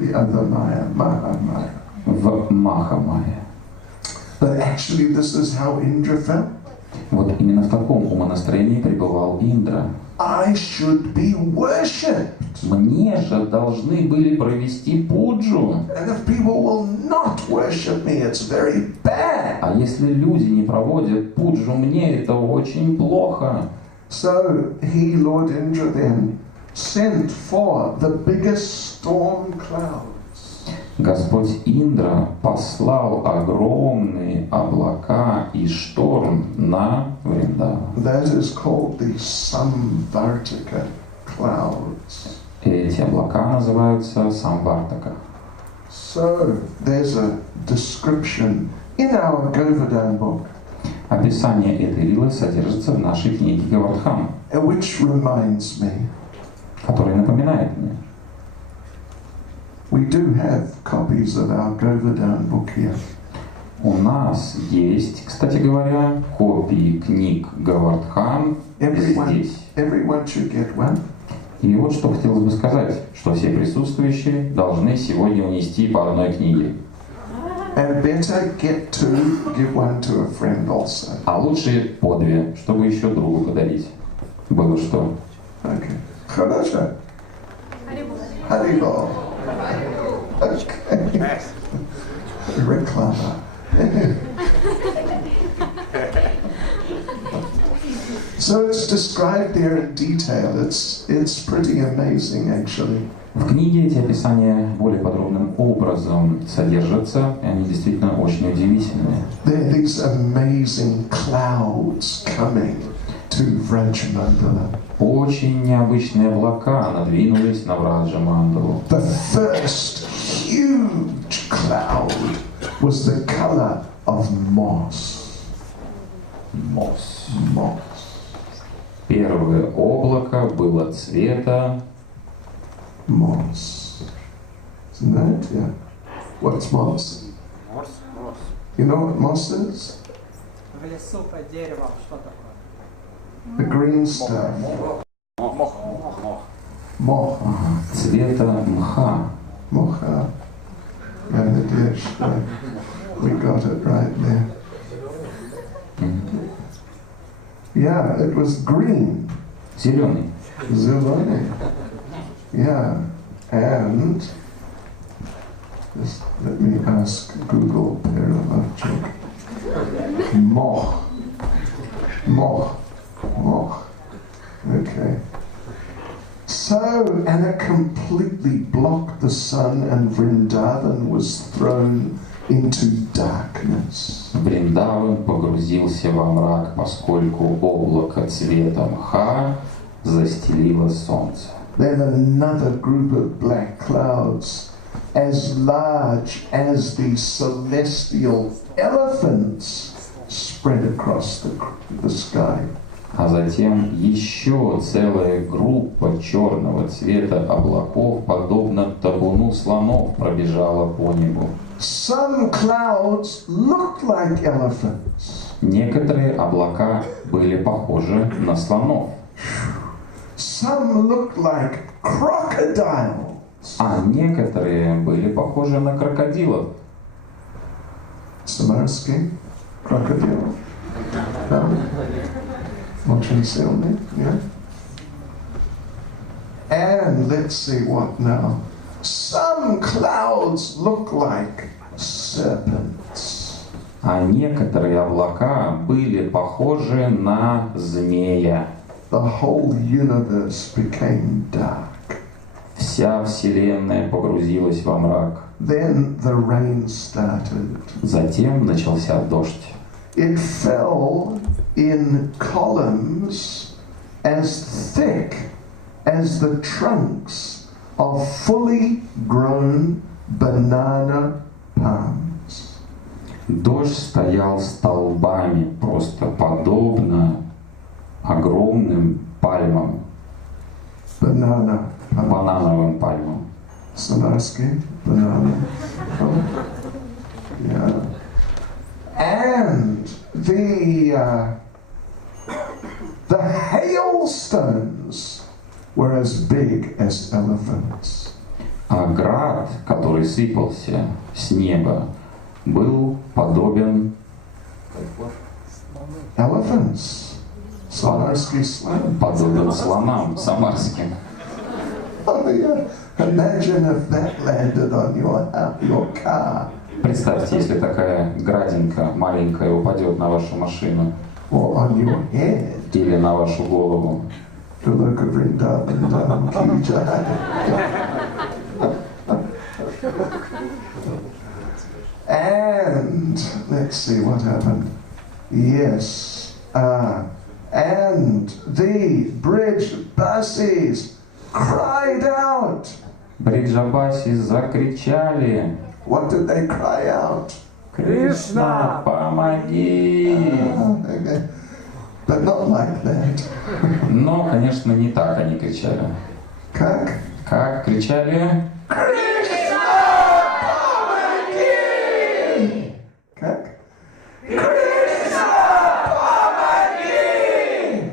the other Maya, Maha Maya. в Маха-Майе. But actually, this is how Indra felt. Вот именно в таком умонастроении пребывал Индра. I should be worshipped. Мне же должны были провести пуджу. And if people will not worship me, it's very bad. А если люди не проводят пуджу мне, это очень плохо. So he, Lord Indra, then sent for the biggest storm clouds. Господь Индра послал огромные облака и шторм на Вриндаван. That is called the Samvartika clouds. Эти облака называются Самвартака. So there's a description in our Говардhana book, Описание этой лилы содержится в нашей книге Говардхана, which reminds me, которая напоминает мне. we do have copies of our Говардhana book here. У нас есть, кстати говоря, копии книг Говардхан здесь. Everyone should get one. И вот что хотелось бы сказать, что все присутствующие должны сегодня унести по одной книге. And better get two, give one to a friend also. А лучше по две, чтобы еще другу подарить. Было что. Okay. Хорошо. Харибол. Okay. Реклама. So it's described there in detail. It's pretty amazing, actually. В книге эти описания более подробным образом содержатся, и они действительно очень удивительные. There are these amazing clouds coming to Vrajamandala. Очень необычные облака надвинулись на Враджа-мандалу. The first huge cloud was the color of moss. Moss. Moss. Первое облако было цвета Moss. Isn't that? Yeah. What's moss? Морс. You know what moss is? В лесу под деревом что такое? The green stuff. Мох. Moch. цвета мха. Mocha. And the dish. We got it right there. Yeah, it was green. Зеленый. Zilone. Yeah. And just let me ask Google Paramarchik. Moch. Moch. Moch. Okay. So, and it completely blocked the sun, and Vrindavan was thrown into darkness. Вриндаван погрузился во мрак, поскольку облако цвета мха застелило солнце. Then another group of black clouds, as large as the celestial elephants, spread across the sky. А затем еще целая группа черного цвета облаков, подобно табуну слонов, пробежала по небу. Some clouds looked like elephants. Некоторые облака были похожи на слонов, Some looked like crocodiles. а некоторые были похожи на крокодилов. Samarsky, crocodile. Очень сильный, yeah. And let's see what now. Some clouds look like serpents. А некоторые облака были похожи на змея. The whole universe became dark. Вся Вселенная погрузилась во мрак. Then the rain started. Затем начался дождь. It fell in columns as thick as the trunks of fully grown banana palms. Дождь стоял столбами, просто подобно огромным пальмам, банановым пальмам. Samarski, banana. Yeah. And the hailstones were as big as elephants. А град, который сыпался с неба, был подобен Elephants. Samarski slam. подобен слонам самарским. Oh yeah. Imagine if that landed on your car. Представьте, если такая градинка маленькая упадет на вашу машину Or on your head. или на вашу голову. And let's see what happened. Yes. And the bridge buses cried out. Бриджабаси закричали: What did they cry out? «Кришна, помоги!» Okay. But not like that. Но, конечно, не так они кричали. Как? Как кричали? Кришна, помоги! Как? Кришна, помоги!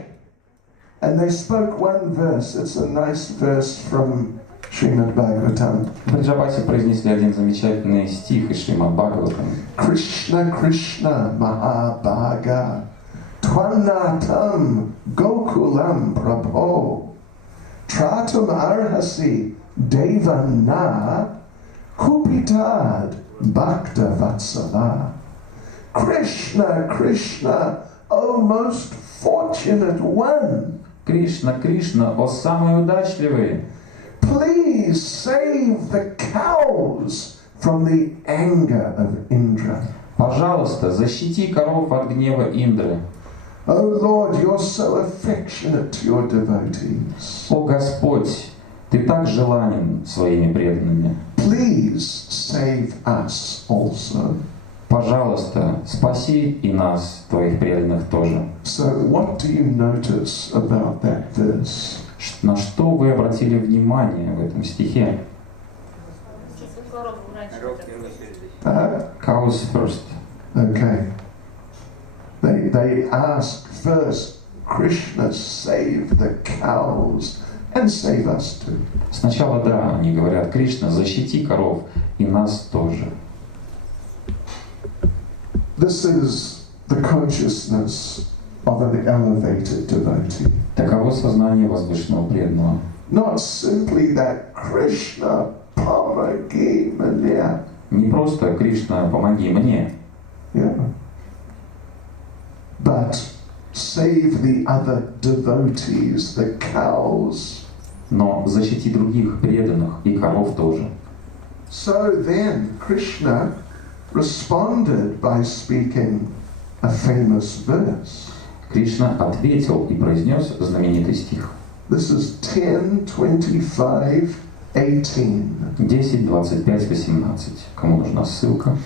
And they spoke one verse. It's a nice verse from Srimad Bhagavatam. Бриджабаси произнесли один замечательный стих из Шримад Бхагаватам. Krishna Krishna Mahabhaga Twanatam Gokulam Prabho Tratum Arhasi Devana Kupitad Bhakta Vatsala. Krishna Krishna, O most fortunate one, Кришна, Кришна, о самый удачливый, please save the cows from the anger of Indra. пожалуйста, защити коров от гнева Индры. Oh Lord, you're so affectionate to your devotees. О Господь, Ты так желанен своими преданными. Please save us also. Пожалуйста, спаси и нас, Твоих преданных, тоже. So what do you notice about that verse? На что вы обратили внимание в этом стихе? Cows first. Okay. They ask first, Krishna, save the cows and save us too. Сначала, да, они говорят: Кришна, защити коров и нас тоже. This is the consciousness of an elevated devotee. Таково сознание возвышенного преданного. Not simply that Krishna, помоги мне. Не просто «Кришна, помоги мне», Yeah. But save the other devotees, the cows. но защити других преданных и коров тоже. So then Krishna responded by speaking a famous verse. Кришна ответил и произнес знаменитый стих. This is 10:25, 18. 10, 25, 18. Кому нужна ссылка?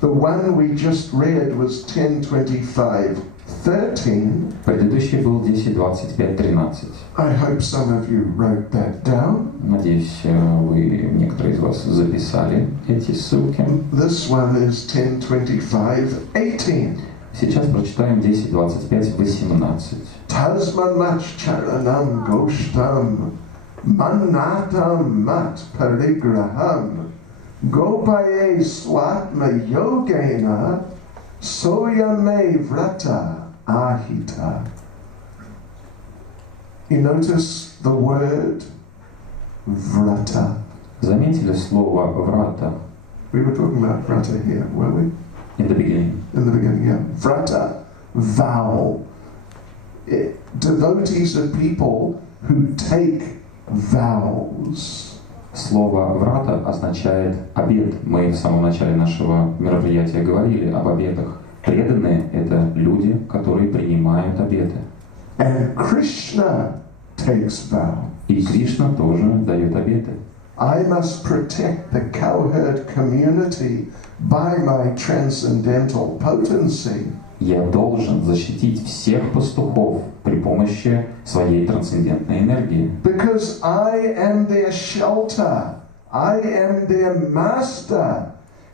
The one we just read was 10:25, 13. Предыдущий был 10, 25, 13. I hope some of you wrote that down. Надеюсь, вы, некоторые из вас, записали эти ссылки. This one is 10:25, 18. Сейчас прочитаем 10, 25, 18. Tasmamach charanam goshtam mannatam mat parigraham gopaye swatma yogena soyame vrata ahita. You notice the word vrata. Zaметили слово «врата» We were talking about vrata here, weren't we? in the beginning? In the beginning, yeah. Vrata, vow. Devotees are people who take vows. Слово «врата» означает «обет». Мы в самом начале нашего мероприятия говорили об обетах. Преданные — это люди, которые принимают обеты. And Krishna takes vow. И Кришна тоже дает обеты. I must protect the cowherd community by my transcendental potency. Я должен защитить всех пастухов при помощи своей трансцендентной энергии. Because I am their shelter, I am their master,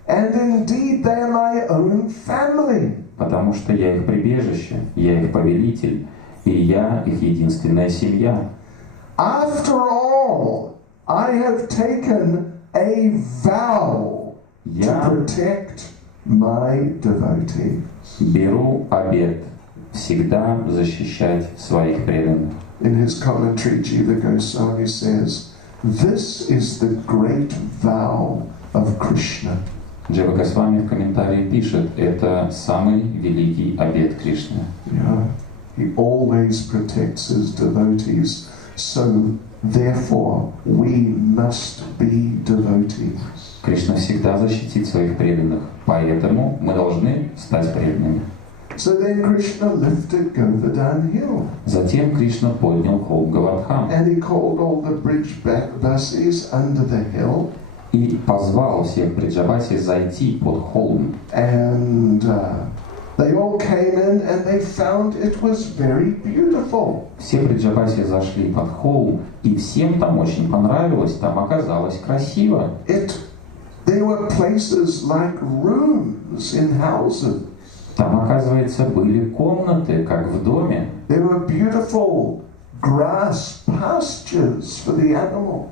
and indeed they are my own family. Потому что я их прибежище, я их повелитель, и я их единственная семья. After all, I have taken a vow to protect my devotees. Беру обет всегда защищать своих преданных. In his commentary, Jiva Goswami says, this is the great vow of Krishna. Джива Госвами в комментарии пишет, это самый великий обет Кришны. Yeah. He always protects his devotees, so therefore we must be devotees. Кришна всегда защитит своих преданных, поэтому мы должны стать преданными. So then Krishna lifted Govardhana hill. Затем Кришна поднял холм Говардхан And he called all the Brijbasis under the hill. и позвал всех бриджабаси зайти под холм. And they all came in and they found it was very beautiful. Все бриджабаси зашли под холм, и всем там очень понравилось, там оказалось красиво. There were places like rooms in houses. Там, оказывается, были комнаты, как в доме. There were beautiful grass pastures for the animals.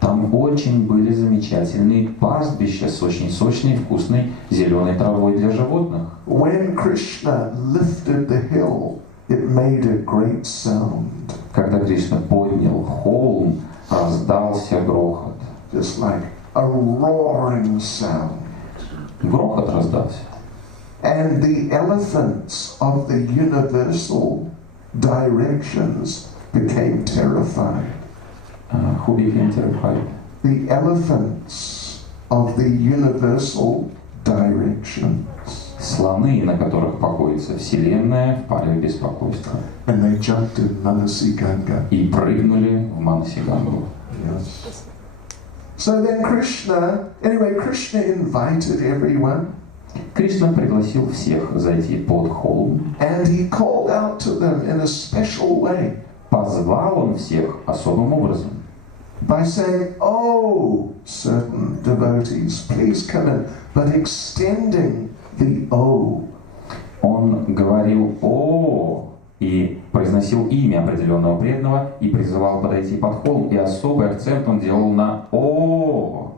Там очень были замечательные пастбища с очень сочной, вкусной зеленой травой для животных. When Krishna lifted the hill, it made a great sound. Когда Кришна поднял холм, раздался грохот. Just like a roaring sound. Грохот раздался. And the elephants of the universal directions became terrified. Who became terrified? The elephants of the universal directions. Слоны, на которых покоится Вселенная, впали в беспокойство. And they jumped in Manasiganga. И прыгнули в Манасигангу. Yes. So then Krishna invited everyone. Кришна пригласил всех зайти под холм. And he called out to them in a special way. Позвал он всех особым образом. By saying, oh, certain devotees, please come in, but extending the oh. Он говорил «О» и произносил имя определенного преданного и призывал подойти под холм, и особый акцент он делал на «О».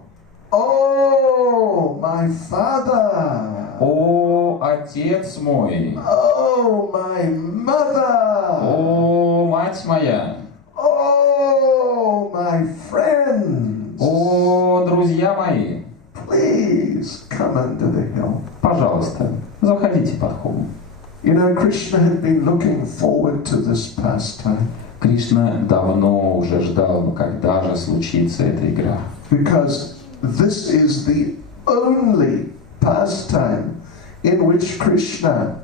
Oh, my father. «О, отец мой». Oh, my mother. «О, мать моя». Oh, my friends. «О, друзья мои». Please come under the hill. Пожалуйста, заходите под холм. You know, Krishna had been looking forward to this pastime. Кришна давно уже ждал, когда же случится эта игра. Because this is the only pastime in which Krishna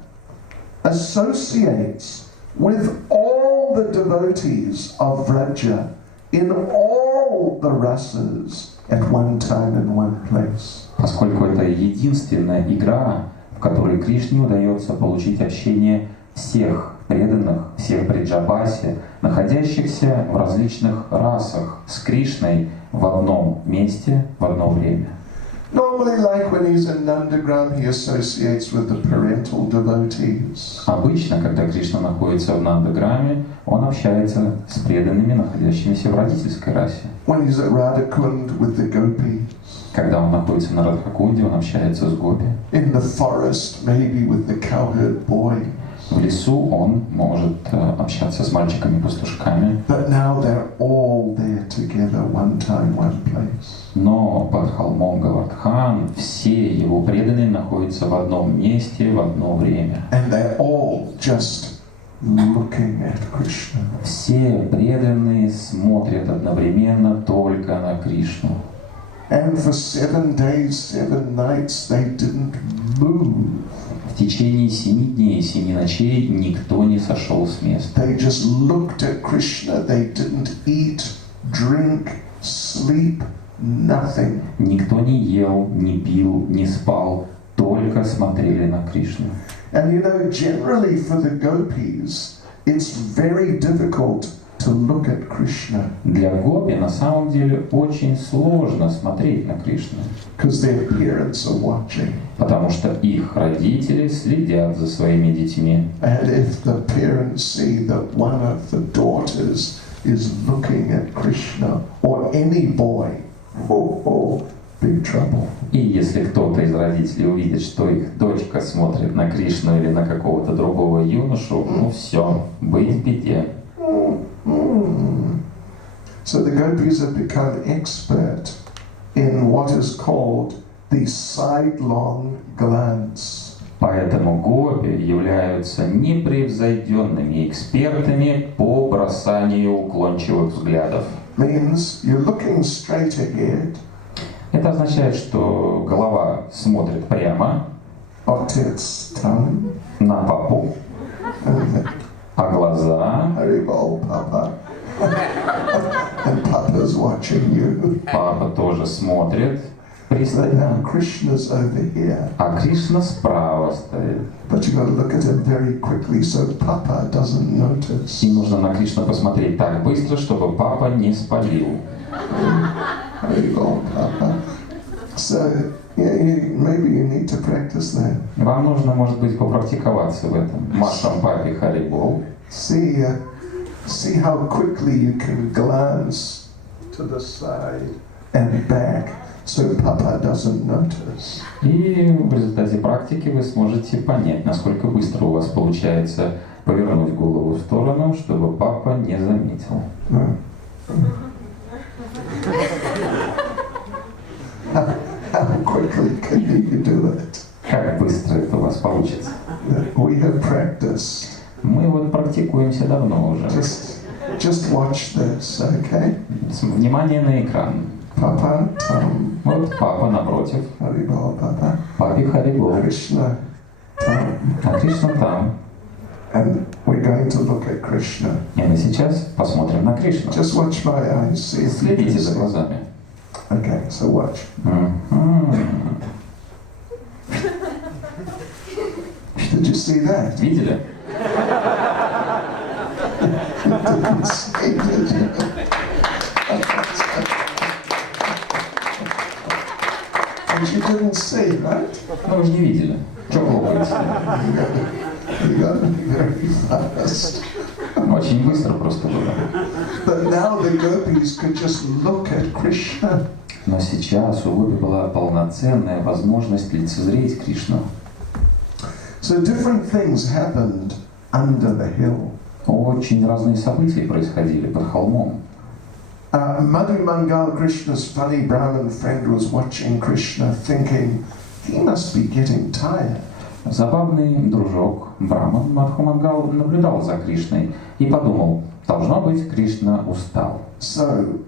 associates with all the devotees of Vraja in all the rasas at one time and one place. Поскольку это единственная игра, в которой Кришне удается получить общение всех преданных, всех бриджабаси, находящихся в различных расах с Кришной в одном месте, в одно время. Normally, like when he's in Nandagram, he associates with the parental devotees. Обычно, когда Кришна находится в Нандаграме, он общается с преданными, находящимися в родительской расе. When he's at Radhakund with the gopis. Когда он находится на Радхакунде, он общается с гопи. In the forest, maybe with the cowherd boy. В лесу он может общаться с мальчиками-пастушками. But now they're all there together, one time, one place. Но под холмом Говардхан все его преданные находятся в одном месте, в одно время. And they're all just looking at Krishna. Все преданные смотрят одновременно только на Кришну. And for 7 days, 7 nights, they didn't move. В течение 7 дней, 7 ночей никто не сошел с места. They just looked at Krishna. They didn't eat, drink, sleep, nothing. Никто не ел, не пил, не спал, только смотрели на Кришну. And you know, generally for the gopis, it's very difficult to look at Krishna Для гопи на самом деле очень сложно смотреть на Кришну, because their parents are watching. потому что их родители следят за своими детьми. And if the parents see that one of the daughters is looking at Krishna or any boy, big trouble. И если кто-то из родителей увидит, что их дочка смотрит на Кришну или на какого-то другого юношу, ну все, быть в беде. So the gopis have become expert in what is called the sidelong glance. Поэтому гопи являются непревзойденными экспертами по бросанию уклончивых взглядов. Means you're looking straight ahead. Это означает, что голова смотрит прямо Otit's tongue. на папу, а глаза Haribol, Papa. And Papa's watching you. папа тоже смотрит But пристально, now Krishna's over here. а Кришна справа стоит. But you've got to look at him very quickly so Papa doesn't notice. И нужно на Кришну посмотреть так быстро, чтобы папа не спалил. Haribol, Papa. So maybe you need to practice that. Вам нужно, может быть, попрактиковаться в этом. Машам папе Харибол. See how quickly you can glance to the side and back so Papa doesn't notice. И в результате практики вы сможете понять, насколько быстро у вас получается повернуть голову в сторону, чтобы папа не заметил. How quickly can you do it? Как быстро это у вас получится? We have practiced. Мы вот практикуемся давно уже. Just watch this, okay? Внимание на экран. Papa, Вот папа напротив. Haribol, Papa. Папе Харибол. Krishna, А Кришна там. and we're going to look at Krishna. И мы сейчас посмотрим на Кришну. Just watch my eyes, see if you can Следите за see. глазами. Okay, so watch. Did you see that? Видели? Didn't see, did you? But you didn't see, right? Ну вы же не видели. Что хлопаете? You got to be very fast. Очень быстро просто было. But now the gopis could just look at Krishna. Но сейчас у гопи была полноценная возможность лицезреть Кришну. So different things happened under the hill. Очень разные события происходили под холмом. Madhu Mangal, Krishna's funny Brahmin friend, was watching Krishna thinking, he must be getting tired. Забавный дружок Брахман Мадхумангал наблюдал за Кришной и подумал, должно быть, Кришна устал. So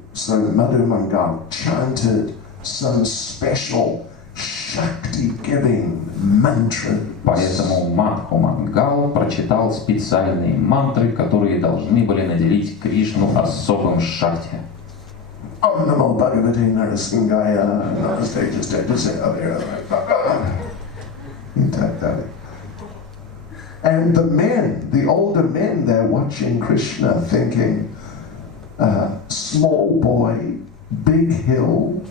Madhu Mangal chanted some special Shakti-giving mantra. Поэтому Мадхумангал прочитал специальные мантры, которые должны были наделить Кришну особым шакти. Om Namo Bhagavate Narasimhaya. You type that in. And the men, the older men, they're watching Krishna thinking, small boy, big hill,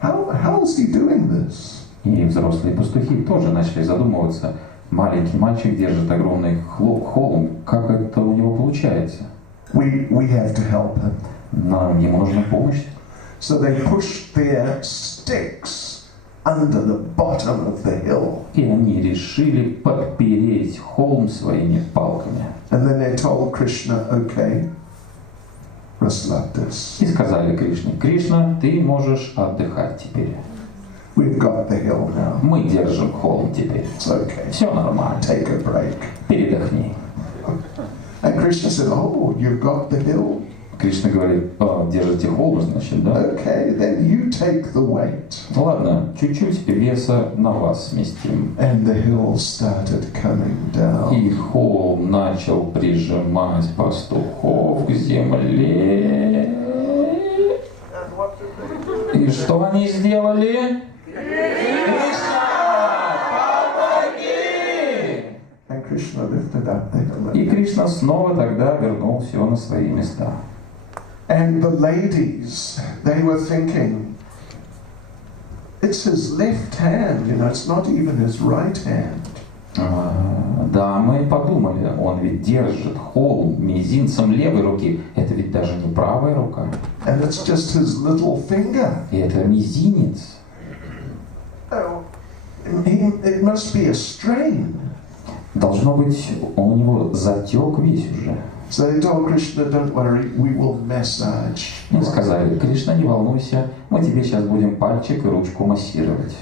how is he doing this? И взрослые пастухи тоже начали задумываться. Маленький мальчик держит огромный холм. Как это у него получается? We have to help him. Нам ему нужна помощь. So they pushed their sticks under the bottom of the hill. И они решили подпереть холм своими палками. And then they told Krishna, okay, Raslatas, И сказали Кришне, Кришна, ты можешь отдыхать теперь. we've got the hill now. Мы держим холм теперь. It's okay. Все нормально. Take a break. Передохни. And Krishna said, oh, you've got the hill? Кришна говорит, держите холм, значит, да? Okay, then you take the weight. Ну ладно, чуть-чуть веса на вас сместим. And the hill started coming down. И холм начал прижимать пастухов к земле. И И что они сделали? Кришна, помоги! And Krishna lifted up the hill. И Кришна снова тогда вернул все на свои места. And the ladies, they were thinking, it's his left hand, it's not even his right hand. Да, мы подумали, он ведь держит холм мизинцем левой руки. Это ведь даже не правая рука. And it's just his little finger. И это мизинец. Oh, it must be a strain. Должно быть, у него затек весь уже. So they told Krishna, don't worry, we will massage. И сказали, Кришна, не волнуйся, мы тебе сейчас будем пальчик и ручку массировать.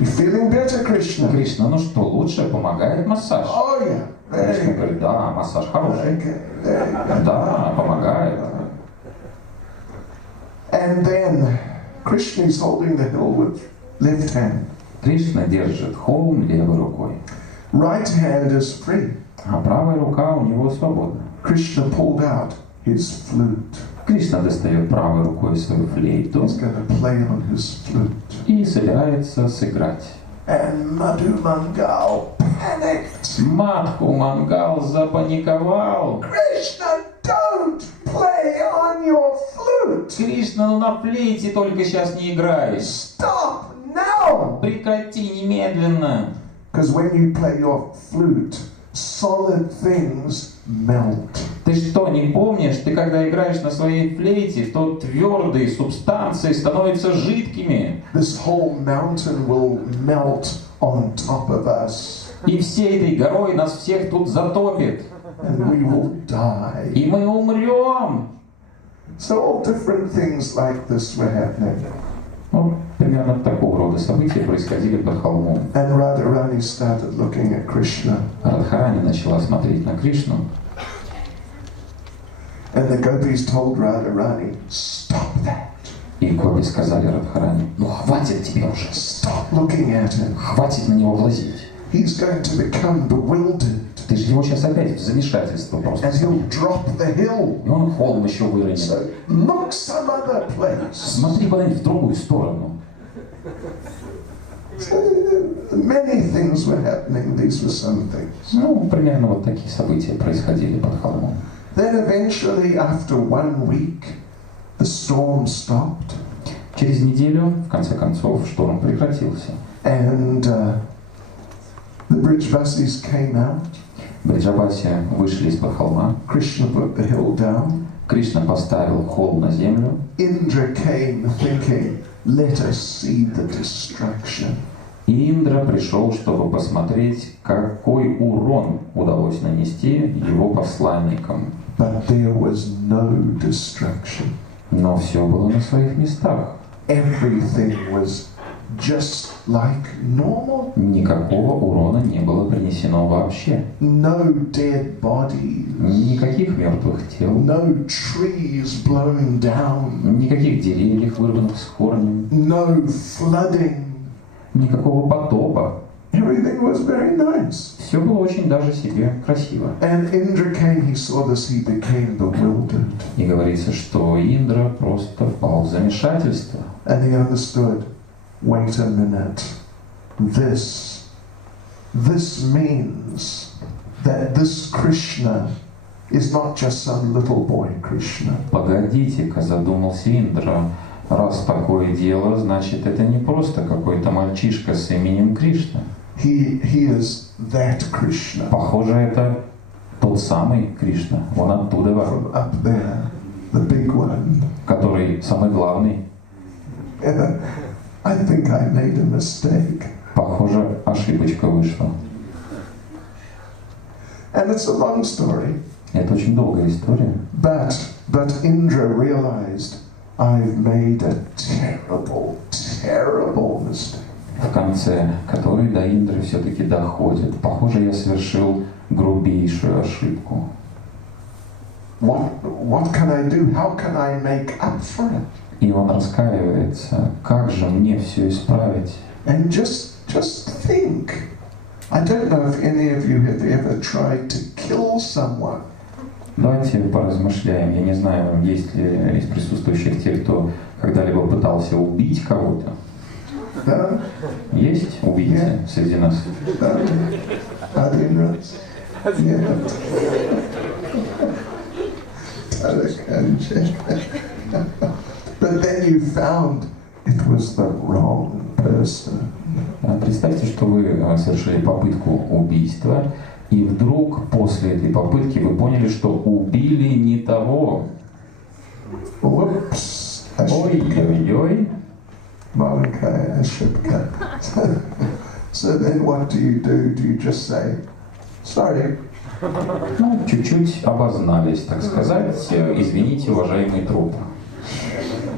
You feeling better, Krishna? Кришна, ну что, лучше помогает массаж? Oh yeah. Кришна говорит, да, массаж хороший. Okay. Да, помогает. And then Krishna is holding the hill with left hand. Кришна держит холм левой рукой. Right hand is free. А правая рука у него свободна. Krishna pulled out his flute. Кришна достает правой рукой свою флейту He's going to play on his flute. и собирается сыграть. And Madhu Mangal panicked. Мадху Мангал запаниковал. Krishna, don't play on your flute. Кришна, ну на флейте только сейчас не играй. Stop now. Прекрати немедленно. Because when you play your flute, solid things melt. Ты что, не помнишь? Ты когда играешь на своей флейте, то твердые субстанции становятся жидкими. This whole mountain will melt on top of us. И всей этой горой нас всех тут затопит. And we will die. И мы умрем. So all different things like this were happening. Ну, примерно такого рода события происходили под холмом. And Radharani started looking at Krishna. Радхарани начала смотреть на Кришну. And the gopis told Radharani, stop that. И гопи сказали Радхарани, ну хватит тебе уже. Stop looking at him. Хватит на него глазеть. He's going to become bewildered. Ты же его сейчас опять в замешательство просто. And he'll drop the hill. И он холм еще выронит. So look some other place. Смотри куда-нибудь в другую сторону. Many things were happening. These were some things. Ну, примерно вот такие события происходили под холмом. Then eventually, after 1 week, the storm stopped. Через неделю, в конце концов, шторм прекратился. And the Brijvasis came out. Бриджабаси вышли из-под холма. Krishna put the hill down. Кришна поставил холм на землю. Indra came thinking, let us see the destruction. И Индра пришел, чтобы посмотреть, какой урон удалось нанести его посланникам. But there was no destruction. Но все было на своих местах. Everything was just like normal. Никакого урона не было принесено вообще. No dead bodies. Никаких мертвых тел. No trees blown down. Никаких деревьев, вырванных с корнем. No flooding. Никакого потопа. Everything was very nice. Все было очень даже себе красиво. And Indra came, he saw this, he became bewildered. И говорится, что Индра просто впал в замешательство. And he understood, wait a minute, this means that this Krishna is not just some little boy Krishna. Погодите-ка, задумался Индра. Раз такое дело, значит, это не просто какой-то мальчишка с именем Кришна. He is that Krishna. Похоже, это тот самый Кришна, он оттуда, From up there, the big one. который самый главный. I think I made a mistake. Похоже, ошибочка вышла. And it's a long story. Это очень долгая история. But Indra realized, I've made a terrible mistake. В конце которой до Индры все-таки доходит. Похоже, я совершил грубейшую ошибку. What can I do? How can I make up for it? И он раскаивается. Как же мне все исправить? And just think. I don't know if any of you have ever tried to kill someone. Давайте поразмышляем. Я не знаю, есть ли из присутствующих те, кто когда-либо пытался убить кого-то? Есть убийцы среди нас? But then you found it was the wrong person. Представьте, что вы совершили попытку убийства, и вдруг после этой попытки вы поняли, что убили не того. Whoops. Ой-ой-ой. Malinkai, ошибка. So then what do? Do you just say, sorry? Ну, чуть-чуть обознались, так сказать. Извините, уважаемый труп.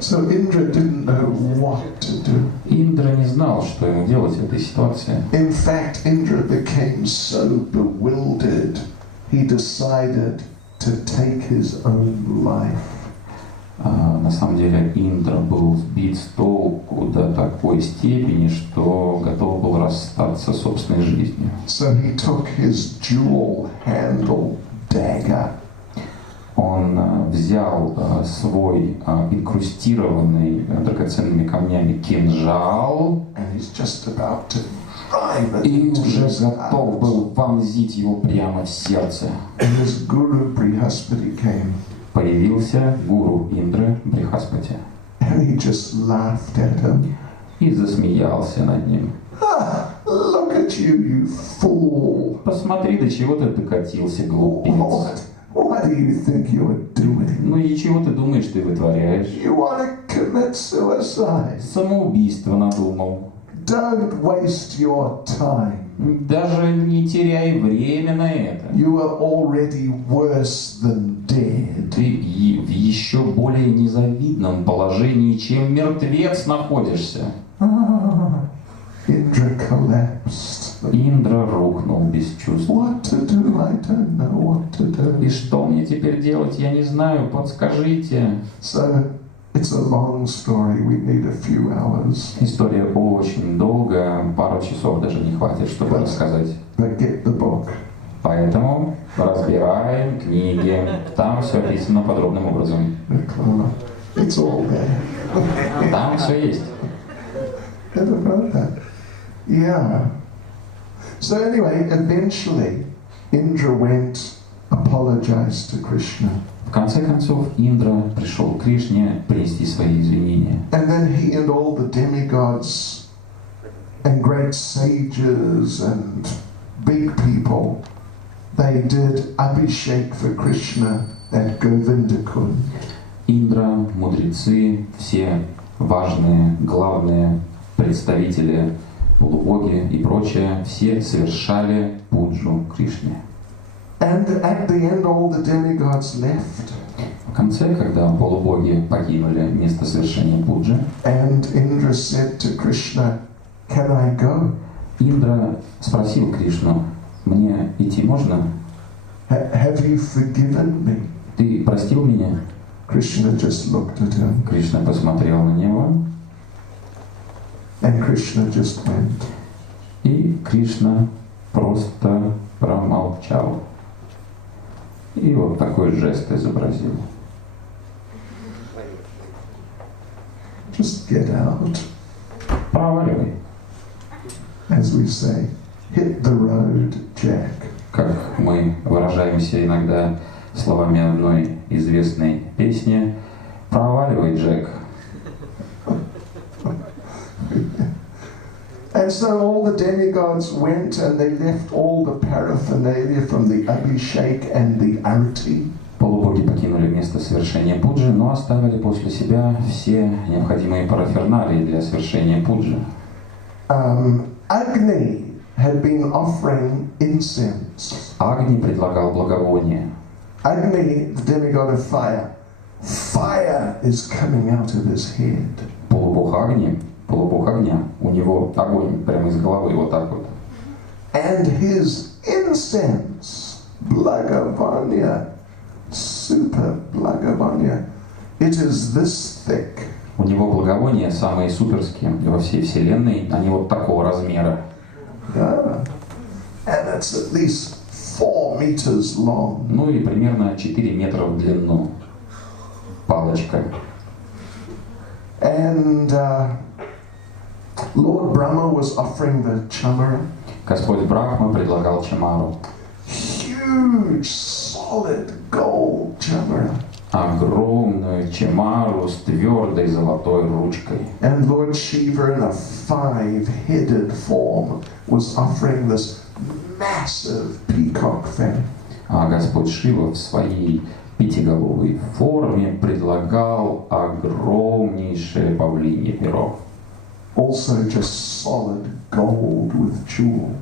So Indra didn't know what to do. Индра не знал, что ему делать в этой ситуации. In fact, Indra became so bewildered, he decided to take his own life. На самом деле Индра был сбит с толку до такой степени, что готов был расстаться с собственной жизнью. So he took his dual-handled dagger. Он взял свой инкрустированный драгоценными камнями кинжал и уже готов был вонзить его прямо в сердце. Появился гуру Индры Брихаспати и засмеялся над ним. Look at you fool! Посмотри, до чего ты докатился, глупец. What do you think you're doing? Ну и чего ты думаешь, ты вытворяешь? You want to commit suicide? Самоубийство надумал. Don't waste your time. Даже не теряй время на это. You are already worse than dead. Ты в еще более незавидном положении, чем мертвец находишься. Indra collapsed. Индра рухнул без чувств. What to do? I don't know what to do. И что мне теперь делать? Я не знаю. Подскажите. So it's a long story. We need a few hours. История очень долгая, пару часов даже не хватит, чтобы рассказать. But get the book. Поэтому разбираем книги. Там все описано подробным образом. It's all there. Там все есть. Never know that. Yeah. So anyway, eventually, Indra went, apologized to Krishna. В конце концов, Индра пришел к Кришне принести свои извинения. And then he and all the demigods and great sages and big people, they did abhishek for Krishna at Govardhana. Индра, мудрецы, все важные, главные представители, полубоги и прочее, все совершали пуджу Кришне. And at the end all the demigods left. В конце, когда полубоги покинули место совершения пуджи, and Indra said to Krishna, "Can I go?" Индра спросил Кришну: «Мне идти можно? Have you forgiven me? Ты простил меня?» Krishna just looked at him. Кришна посмотрел на него. And Krishna just went. И Кришна просто промолчал. И вот такой жест изобразил. Just get out. Проваливай. As we say, hit the road, Jack. Как мы выражаемся иногда словами одной известной песни: «Проваливай, Джек». And so all the demigods went and they left all the paraphernalia from the abhishek and the arati. Полубоги покинули место совершения пуджи, но оставили после себя все необходимые параферналии для совершения пуджи. Agni had been offering incense. Агни предлагал благовоние. Agni, the demigod of fire. Fire is coming out of his head. Полубог огня, у него огонь прямо из головы, вот так вот. And his incense, Blagavanya, super Blagavanya, it is this thick. У него благовония самые суперские во всей вселенной, они вот такого размера. Yeah. And it's at least 4 meters long. Ну и примерно 4 метра в длину. Палочка. And Lord Brahma was offering the chamara. Господь Брахма предлагал чамару. Huge, solid gold chamara. Огромную чамару с твердой золотой ручкой. And Lord Shiva in a 5-headed form was offering this massive peacock fan. А Господь Шива в своей пятиголовой форме предлагал огромнейшее павлинье перо. Also just solid gold with jewels.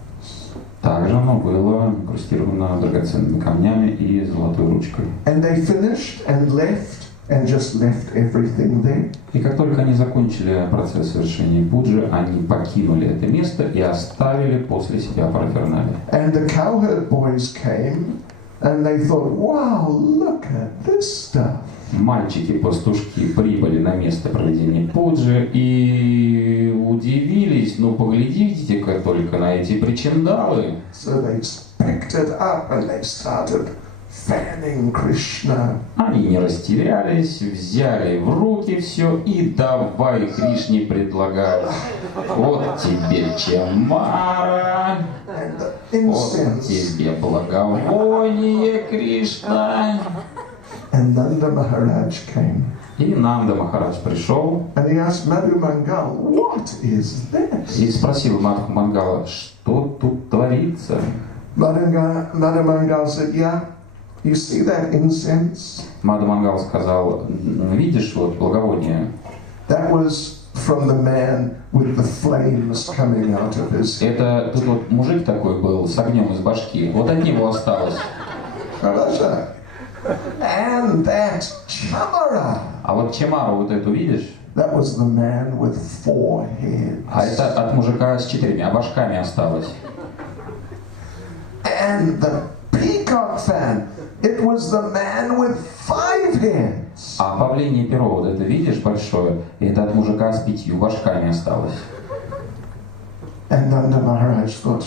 Также оно было инкрустировано драгоценными камнями и золотой ручкой. And they finished and left and just left everything there. И как только они закончили процесс совершения пуджи, они покинули это место и оставили после себя параферналия. And the cowherd boys came and they thought, wow, look at this stuff. Мальчики-пастушки прибыли на место проведения пуджи и удивились, ну поглядите-ка только на эти причиндалы. So they picked it up and they started fanning Krishna. Они не растерялись, взяли в руки все и давай Кришне предлагать. Вот тебе чамара, вот тебе благовоние, Кришна. And Nanda Maharaj came. И Нанда Махарадж пришел And he asked Madhu Mangal, what is this? и спросил Мадху Мангала, что тут творится. Madhu Mangal said, yeah, you see that incense? Мадху Мангал сказал, видишь вот благовоние? That was from the man with the flames coming out of his head. Это тут вот мужик такой был с огнем из башки, вот от него осталось. Raja. And that chamara. А вот чамару вот эту видишь? That was the man with 4 heads. А это от мужика с 4 башками осталось. And the peacock fan, it was the man with 5 heads. А павлинье перо вот это видишь большое? Это от мужика с 5 башками осталось. And Nanda Maharaj thought,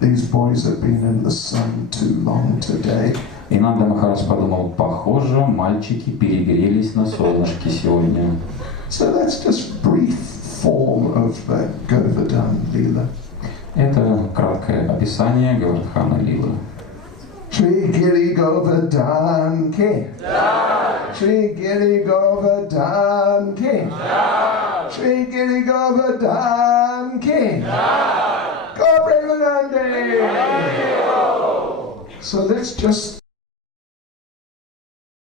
these boys have been in the sun too long today. И Нанда Махарадж подумал, похоже, мальчики перегрелись на солнышке сегодня. So that's just brief form of the Говардhana lila. Это краткое описание Говардхана лилы. Shri Giri Govardhan Ki. Shri Giri Govardhan Ki. Shri Giri Govardhan Ki. Go Premanande! So let's just